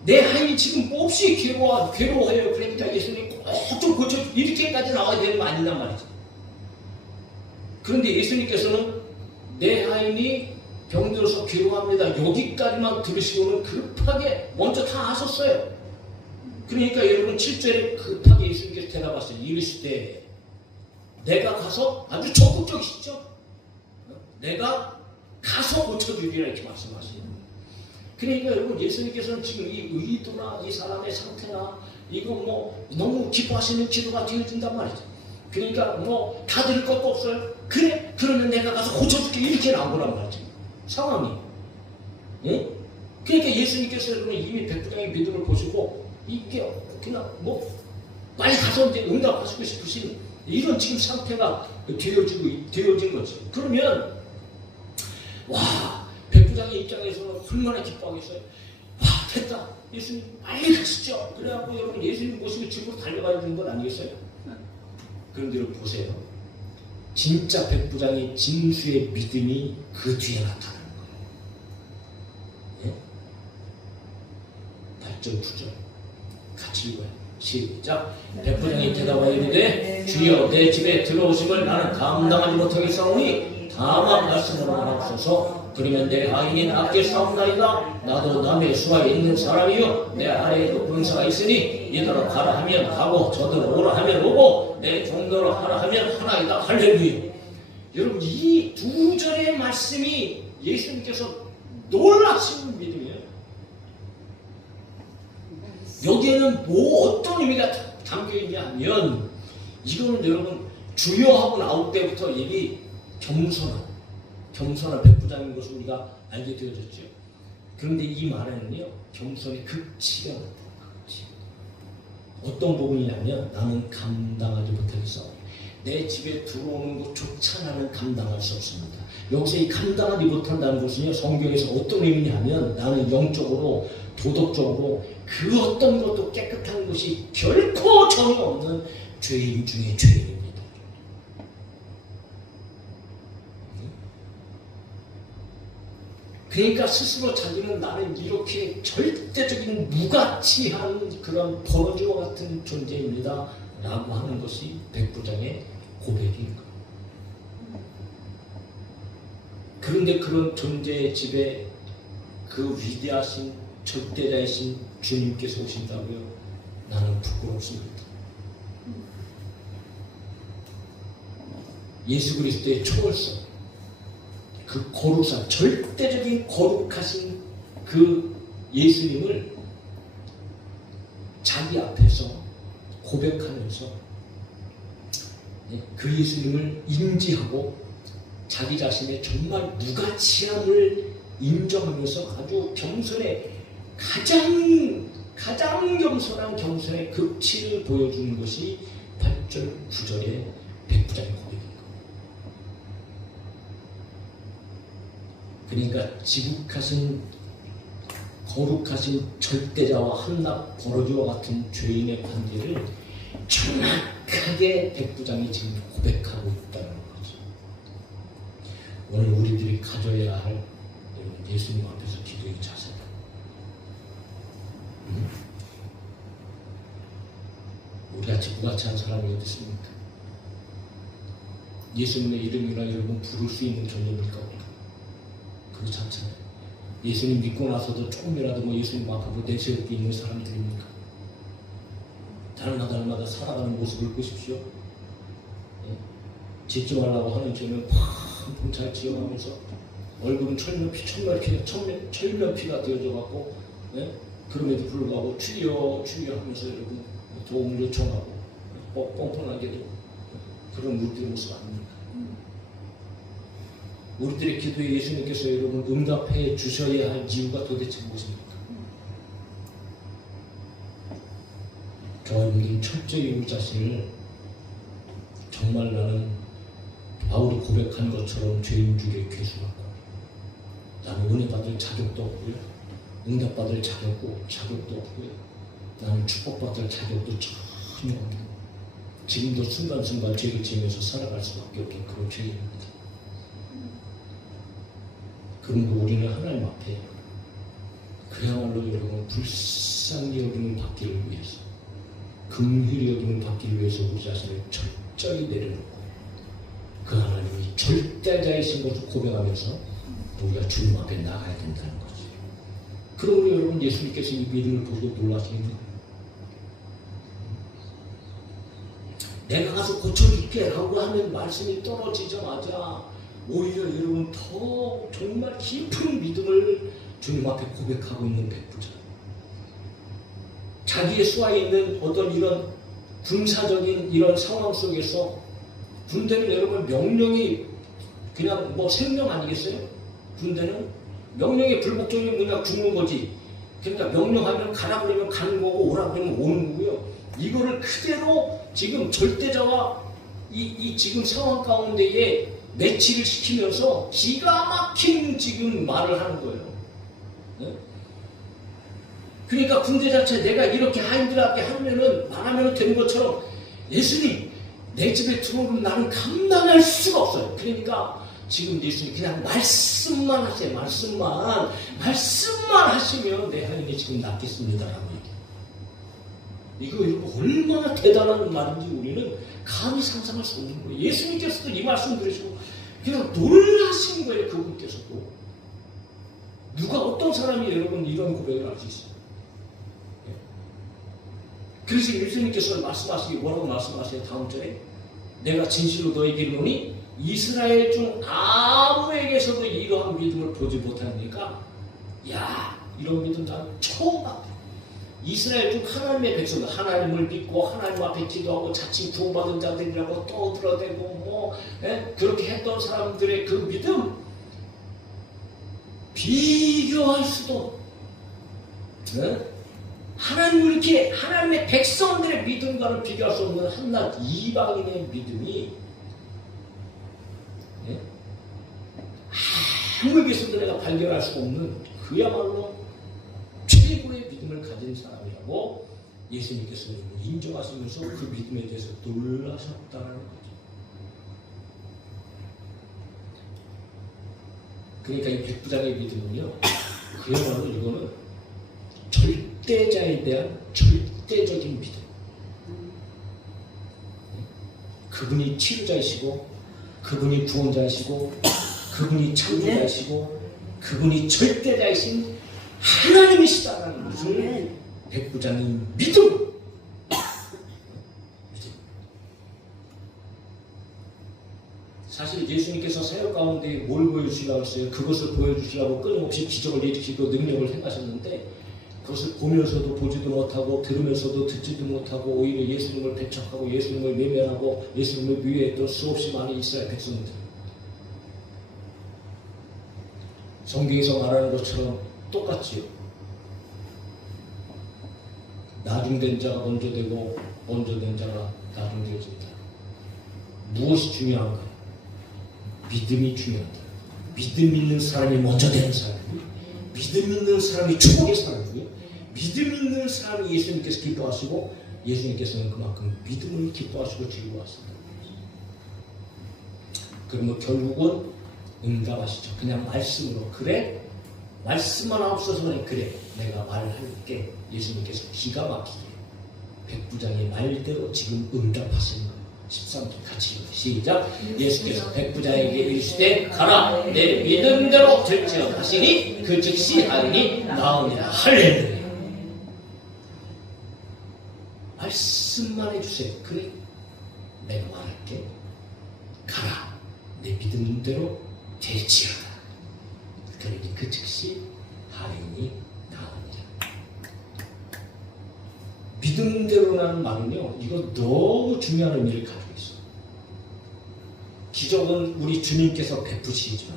내 하인이 지금 몹시 괴로워해요. 그러니까 예수님 꼭 좀 고쳐 이렇게까지 나와야 되는 거 아니란 말이죠. 그런데 예수님께서는 내 하인이 병들어서 괴로워합니다. 여기까지만 들으시고는 급하게 먼저 다 하셨어요. 그러니까 여러분 7절에 급하게 예수님께서 대답하셨어요. 이르시되 내가 가서 아주 적극적이시죠. 내가 가서 고쳐주리라 이렇게 말씀하시는 거예요. 그러니까 여러분 예수님께서는 지금 이 의도나 이 사람의 상태나 이거 뭐 너무 기뻐하시는 기도가 되어진단 말이죠. 그러니까 뭐 다 들을 것도 없어요. 그래? 그러면 내가 가서 고쳐줄게 이렇게 나온 거란 말이죠. 상황이. 예? 그러니까 예수님께서 여러분 이미 백부장의 믿음을 보시고 이게 그냥 뭐 빨리 가서 이제 응답하시고 싶으신 이런 지금 상태가 되어진 거죠. 그러면 와 백부장의 입장에서는 얼마나 기뻐하겠어요. 와 됐다. 예수님 빨리 가시죠. 그래갖고 여러분 예수님 모시고 집으로 달려가야 되는 건 아니겠어요? 그런데 여러분 보세요. 진짜 백부장의 진수의 믿음이 그 뒤에 나타나는 거예요. 예? 8절 9절 같이 읽어요. 시작. 백부장이 대답하여 이르되 주여 내 집에 들어오심을 나는 감당하지 못하겠사오니 다만 말씀으로 하옵소서. 그러면 내 하인이 낮게 싸움나이다. 나도 남의 수하에 있는 사람이요 내 아래에도 군사가 있으니 이더러 가라 하면 가고 저더러 오라 하면 오고 내 종더러 하라 하면 하나이다. 할렐루야. 여러분 이 두 절의 말씀이 예수님께서 놀라신 믿음이에요. 여기에는 어떤 의미가 담겨있냐 하면 이거는 여러분 주여하고 나올 때부터 이미 겸손한 백부장인 것을 우리가 알게 되어졌죠. 그런데 이 말에는요 겸손의 극치가 나타납니다. 어떤 부분이냐면 나는 감당하지 못하겠어. 내 집에 들어오는 것조차 나는 감당할 수 없습니다. 여기서 이 감당하지 못한다는 것은요 성경에서 어떤 의미냐면 나는 영적으로 도덕적으로 그 어떤 것도 깨끗한 것이 결코 전혀 없는 죄인 중에 죄인입니다. 그러니까 스스로 자기는 나는 이렇게 절대적인 무가치한 그런 버러지와 같은 존재입니다 라고 하는 것이 백부장의 고백인 거예요. 그런데 그런 존재의 집에 그 위대하신 절대자이신 주님께서 오신다고요? 나는 부끄럽습니다. 예수 그리스도의 초월성, 그 거룩사, 절대적인 거룩하신 그 예수님을 자기 앞에서 고백하면서 그 예수님을 인지하고 자기 자신의 정말 무가치함을 인정하면서 아주 겸손의 가장 겸손한 겸손의 극치를 보여주는 것이 8절 9절의 백부장의 고백입니다. 그러니까 지극하신 거룩하신 절대자와 한낱 버러지와 같은 죄인의 관계를 정확하게 백부장이 지금 고백하고 있다는 거죠. 오늘 우리들이 가져야 할 예수님 앞에서 기도의 자세다. 우리같이 무가치한 사람이 어디 있습니까? 예수님의 이름이나 여러분 부를 수 있는 존재입니까? 그렇지 않잖아요. 예수님 믿고 나서도 조금이라도 예수님 앞으로 내세울 게 있는 사람들입니까? 달마다 살아가는 모습을 보십시오. 짓지 말라고 하는 죄는 팡팡 잘 지어가면서 얼굴은 철면피가 되어져갖고 그럼에도 불구하고 주여 하면서 여러분 도움을 요청하고 뻔뻔하게도 그런 우리들의 모습 아닙니까? 우리들의 기도에 예수님께서 여러분 응답해 주셔야 할 이유가 도대체 무엇입니까? 저와 여러분들이 철저히 우리 자신을 정말 나는 바울이 고백한 것처럼 죄인 중에 괴수같고 나는 은혜 받을 자격도 없고요, 응답받을 자격도 없고요, 나는 축복받을 자격도 전혀 없는 지금도 순간순간 죄를 지으면서 살아갈 수밖에 없는 그런 죄인입니다. 그런데 우리는 하나님 앞에 그야말로 여러분 불쌍히 여김을 받기를 위해서 긍휼히 여김을 받기를 위해서 우리 자신을 철저히 내려놓고 그 하나님이 절대자이신 것을 고백하면서 우리가 주님 앞에 나가야 된다는 거지. 그러므로 여러분 예수님께서 이 믿음을 보고 놀라시는 거예요. 내가 가서 고쳐줄게 라고 하는 말씀이 떨어지자마자 오히려 여러분 더 정말 깊은 믿음을 주님 앞에 고백하고 있는 백부장. 자기의 수하에 있는 어떤 이런 군사적인 이런 상황 속에서 군대는 여러분 명령이 그냥 생명 아니겠어요? 군대는 명령에 불복종이 그냥 죽는 거지. 그러니까 명령하면 가라 그러면 가는 거고 오라 그러면 오는 거고요. 이거를 그대로 지금 절대자와 이 지금 상황 가운데에 매치를 시키면서 기가 막힌 지금 말을 하는 거예요. 네? 그러니까 군대 자체 내가 이렇게 하인들 앞에 말하면 되는 것처럼 예수님 내 집에 들어오면 나는 감당할 수가 없어요. 그러니까 지금 예수님 그냥 말씀만 하세요. 말씀만 하시면 내 하인이 지금 낫겠습니다라고 얘기해요. 이거 얼마나 대단한 말인지 우리는 감히 상상할 수 없는 거예요. 예수님께서도 이 말씀 들으시고 그냥 놀라신 거예요. 그분께서도. 누가 어떤 사람이 여러분 이런 고백을 할 수 있어요? 그래서 예수님께서 말씀하시기 뭐라고 말씀하세요? 다음 절에 내가 진실로 너에게 이르노니 이스라엘 중 아무에게서도 이러한 믿음을 보지 못하니까 야 이런 믿음 난 처음 봤다. 이스라엘 중 하나님의 백성들 하나님을 믿고 하나님 앞에 기도하고 자칭 구원받은 자들이라고 떠들어대고 뭐 그렇게 했던 사람들의 그 믿음 비교할 수도 하나님을 이렇게 하나님의 백성들의 믿음과는 비교할 수 없는 한낱 이방인의 믿음이 아무에게서도 내가 발견할 수 없는 그야말로 최고의 믿음을 가진 사람이라고 예수님께서 인정하시면서 그 믿음에 대해서 놀라셨다는 거죠. 그러니까 이 백부장의 믿음은요, 그야말로 이거는 절대자에 대한 절대적인 믿음. 그분이 치유자이시고, 그분이 구원자이시고, 그분이 창조자이시고, 그분이 절대자이신 하나님이시다라는 것을 백부장이 믿음. 사실 예수님께서 사역 가운데 뭘 보여주시려고 했어요? 그것을 보여주시려고 끊임없이 기적을 일으키고 능력을 행하셨는데 그것을 보면서도 보지도 못하고 들으면서도 듣지도 못하고 오히려 예수님을 배척하고 예수님을 외면하고 예수님을 미워했던 수없이 많은 이스라엘 백성들. 성경에서 말하는 것처럼 똑같지요. 나중된 자가 먼저 되고 먼저 된 자가 나중되어진다. 무엇이 중요한가? 믿음이 중요하다. 믿음 있는 사람이 먼저 되는 사람이고 믿음 있는 사람이 축복의 사람이고요. 믿음 있는 사람이 예수님께서 기뻐하시고 예수님께서는 그만큼 믿음을 기뻐하시고 즐거워하신다. 그러면 결국은 응답하시죠. 그냥 말씀으로 그래? 말씀만 없어서 그래 내가 말할게. 예수님께서 기가 막히게 백부장의 말대로 지금 응답하시는 거예요. 13절 같이 시작. 예수께서 백부장에게 이르시되 가라 내 믿음대로 될지어다 하시니 그 즉시 아들이 나으니라. 할렐루야. 말씀만 해주세요. 그래 내가 말할게. 가라 내 믿음대로 될지어다. 그러니 그 즉시 아들이 나으니라. 믿음대로라는 말은요, 이거 너무 중요한 의미를 가지고 있어요. 기적은 우리 주님께서 베푸시지만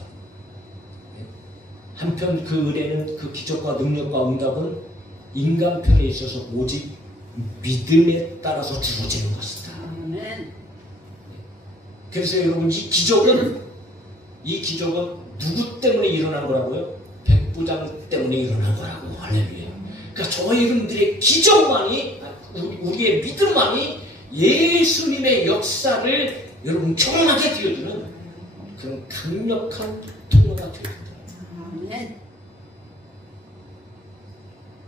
한편 그 은혜는 그 기적과 능력과 응답은 인간 편에 있어서 오직 믿음에 따라서 주어지는 것이다. 그래서 여러분 이 기적은 누구 때문에 일어난 거라고요? 백부장 때문에 일어난 거라고. 할렐루야. 그러니까 저 여러분들의 기적만이 우리의 믿음만이 예수님의 역사를 여러분 경험하게 되어주는 그런 강력한 통로가 되어준다.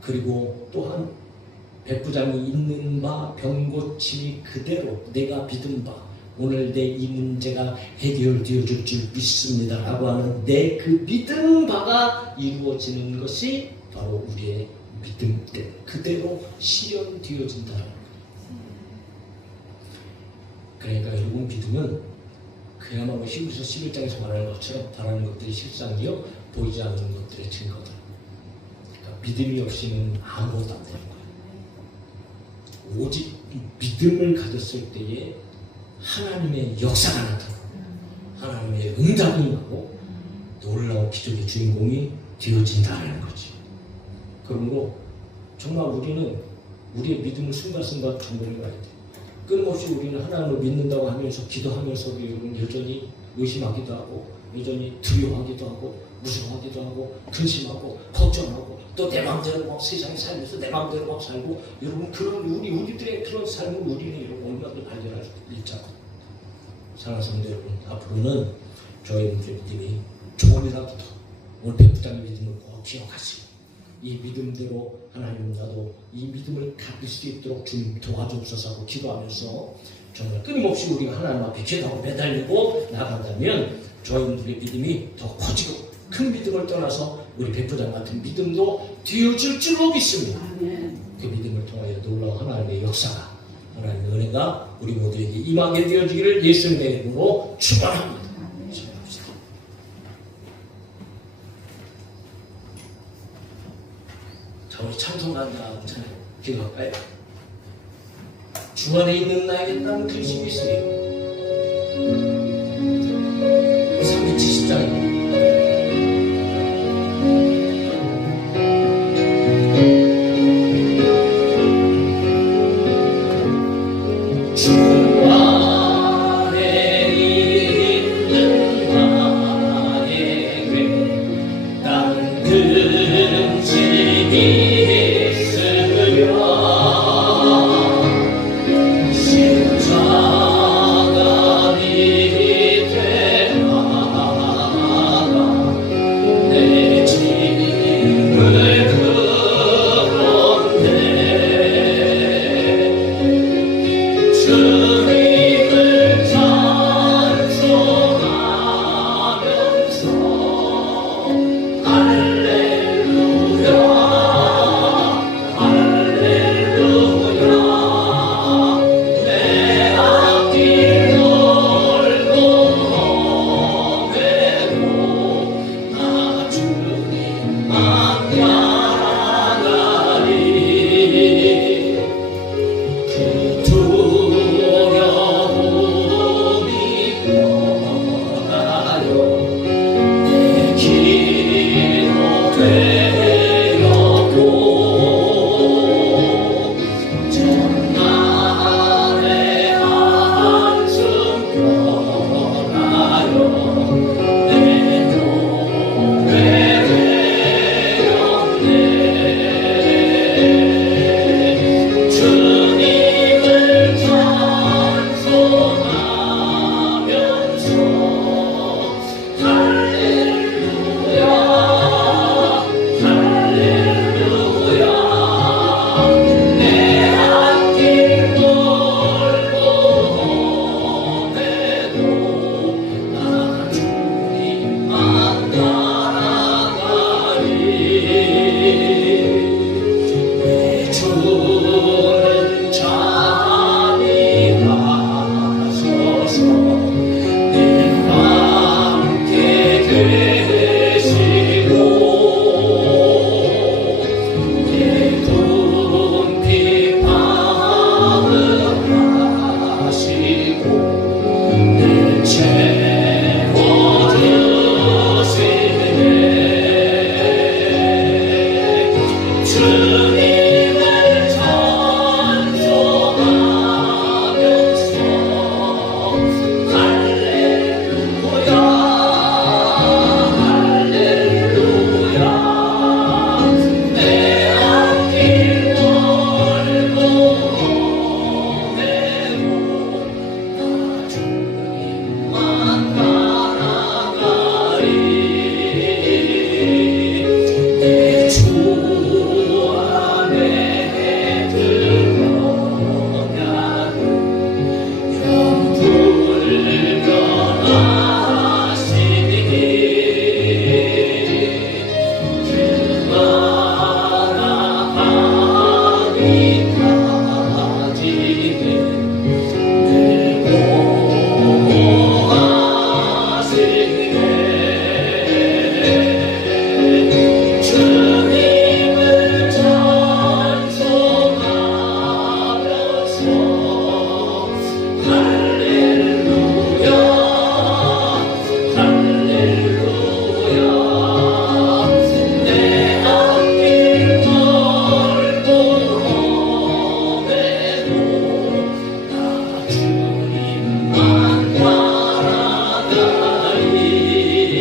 그리고 또한 백부장이 있는 바 병고침이 그대로 내가 믿은 바 오늘 내 이 문제가 해결되어질 줄 믿습니다 라고 하는 내 그 믿은 바가 이루어지는 것이 바로 우리의 믿음 때 그대로 실현되어진다는 거예요. 그러니까 여러분 믿음은 그야말로 히브리서 11장에서 말하는 것처럼 바라는 것들이 실상이요 보이지 않는 것들의 증거다. 그러니까 믿음이 없이는 아무것도 안 되는 거예요. 오직 믿음을 가졌을 때에 하나님의 역사가 나타나고 하나님의 응답이 임하고 놀라운 기적의 주인공이 되어진다는 거지. 그러므로 정말 우리는 우리의 믿음을 순간순간 정보를 가야 돼. 끊임없이 우리는 하나님을 믿는다고 하면서 기도하면서도 여전히 의심하기도 하고 여전히 두려워하기도 하고 무서워하기도 하고 근심하고 걱정하고 또 내 마음대로 막 세상에 살면서 내 마음대로 막 살고 여러분 그런 우리들의 그런 삶을 우리는 여러분 얼마나 발견할 수 있잖아요. 사랑하는 성도 여러분, 앞으로는 저희 믿음이 조금이라도 더 오늘 백부장의 믿음을 꼭 기억하시고 이 믿음대로 하나님 나도 이 믿음을 가질 수 있도록 주님 도와주옵소서 하고 기도하면서 정말 끊임없이 우리가 하나님 앞에 기도하고 매달리고 나간다면 저희들의 믿음이 더 커지고 큰 믿음을 떠나서 우리 백부장 같은 믿음도 되어질 줄로 믿습니다. 그 믿음을 통하여 놀라운 하나님의 역사가 하나님의 은혜가 우리 모두에게 임하게 되어지기를 예수님의 이름으로 축원합니다. 자, 우리 찬송가자 기도할까요? 주 안에 있는 나에게 땅 근심이 있으니 370장입니다.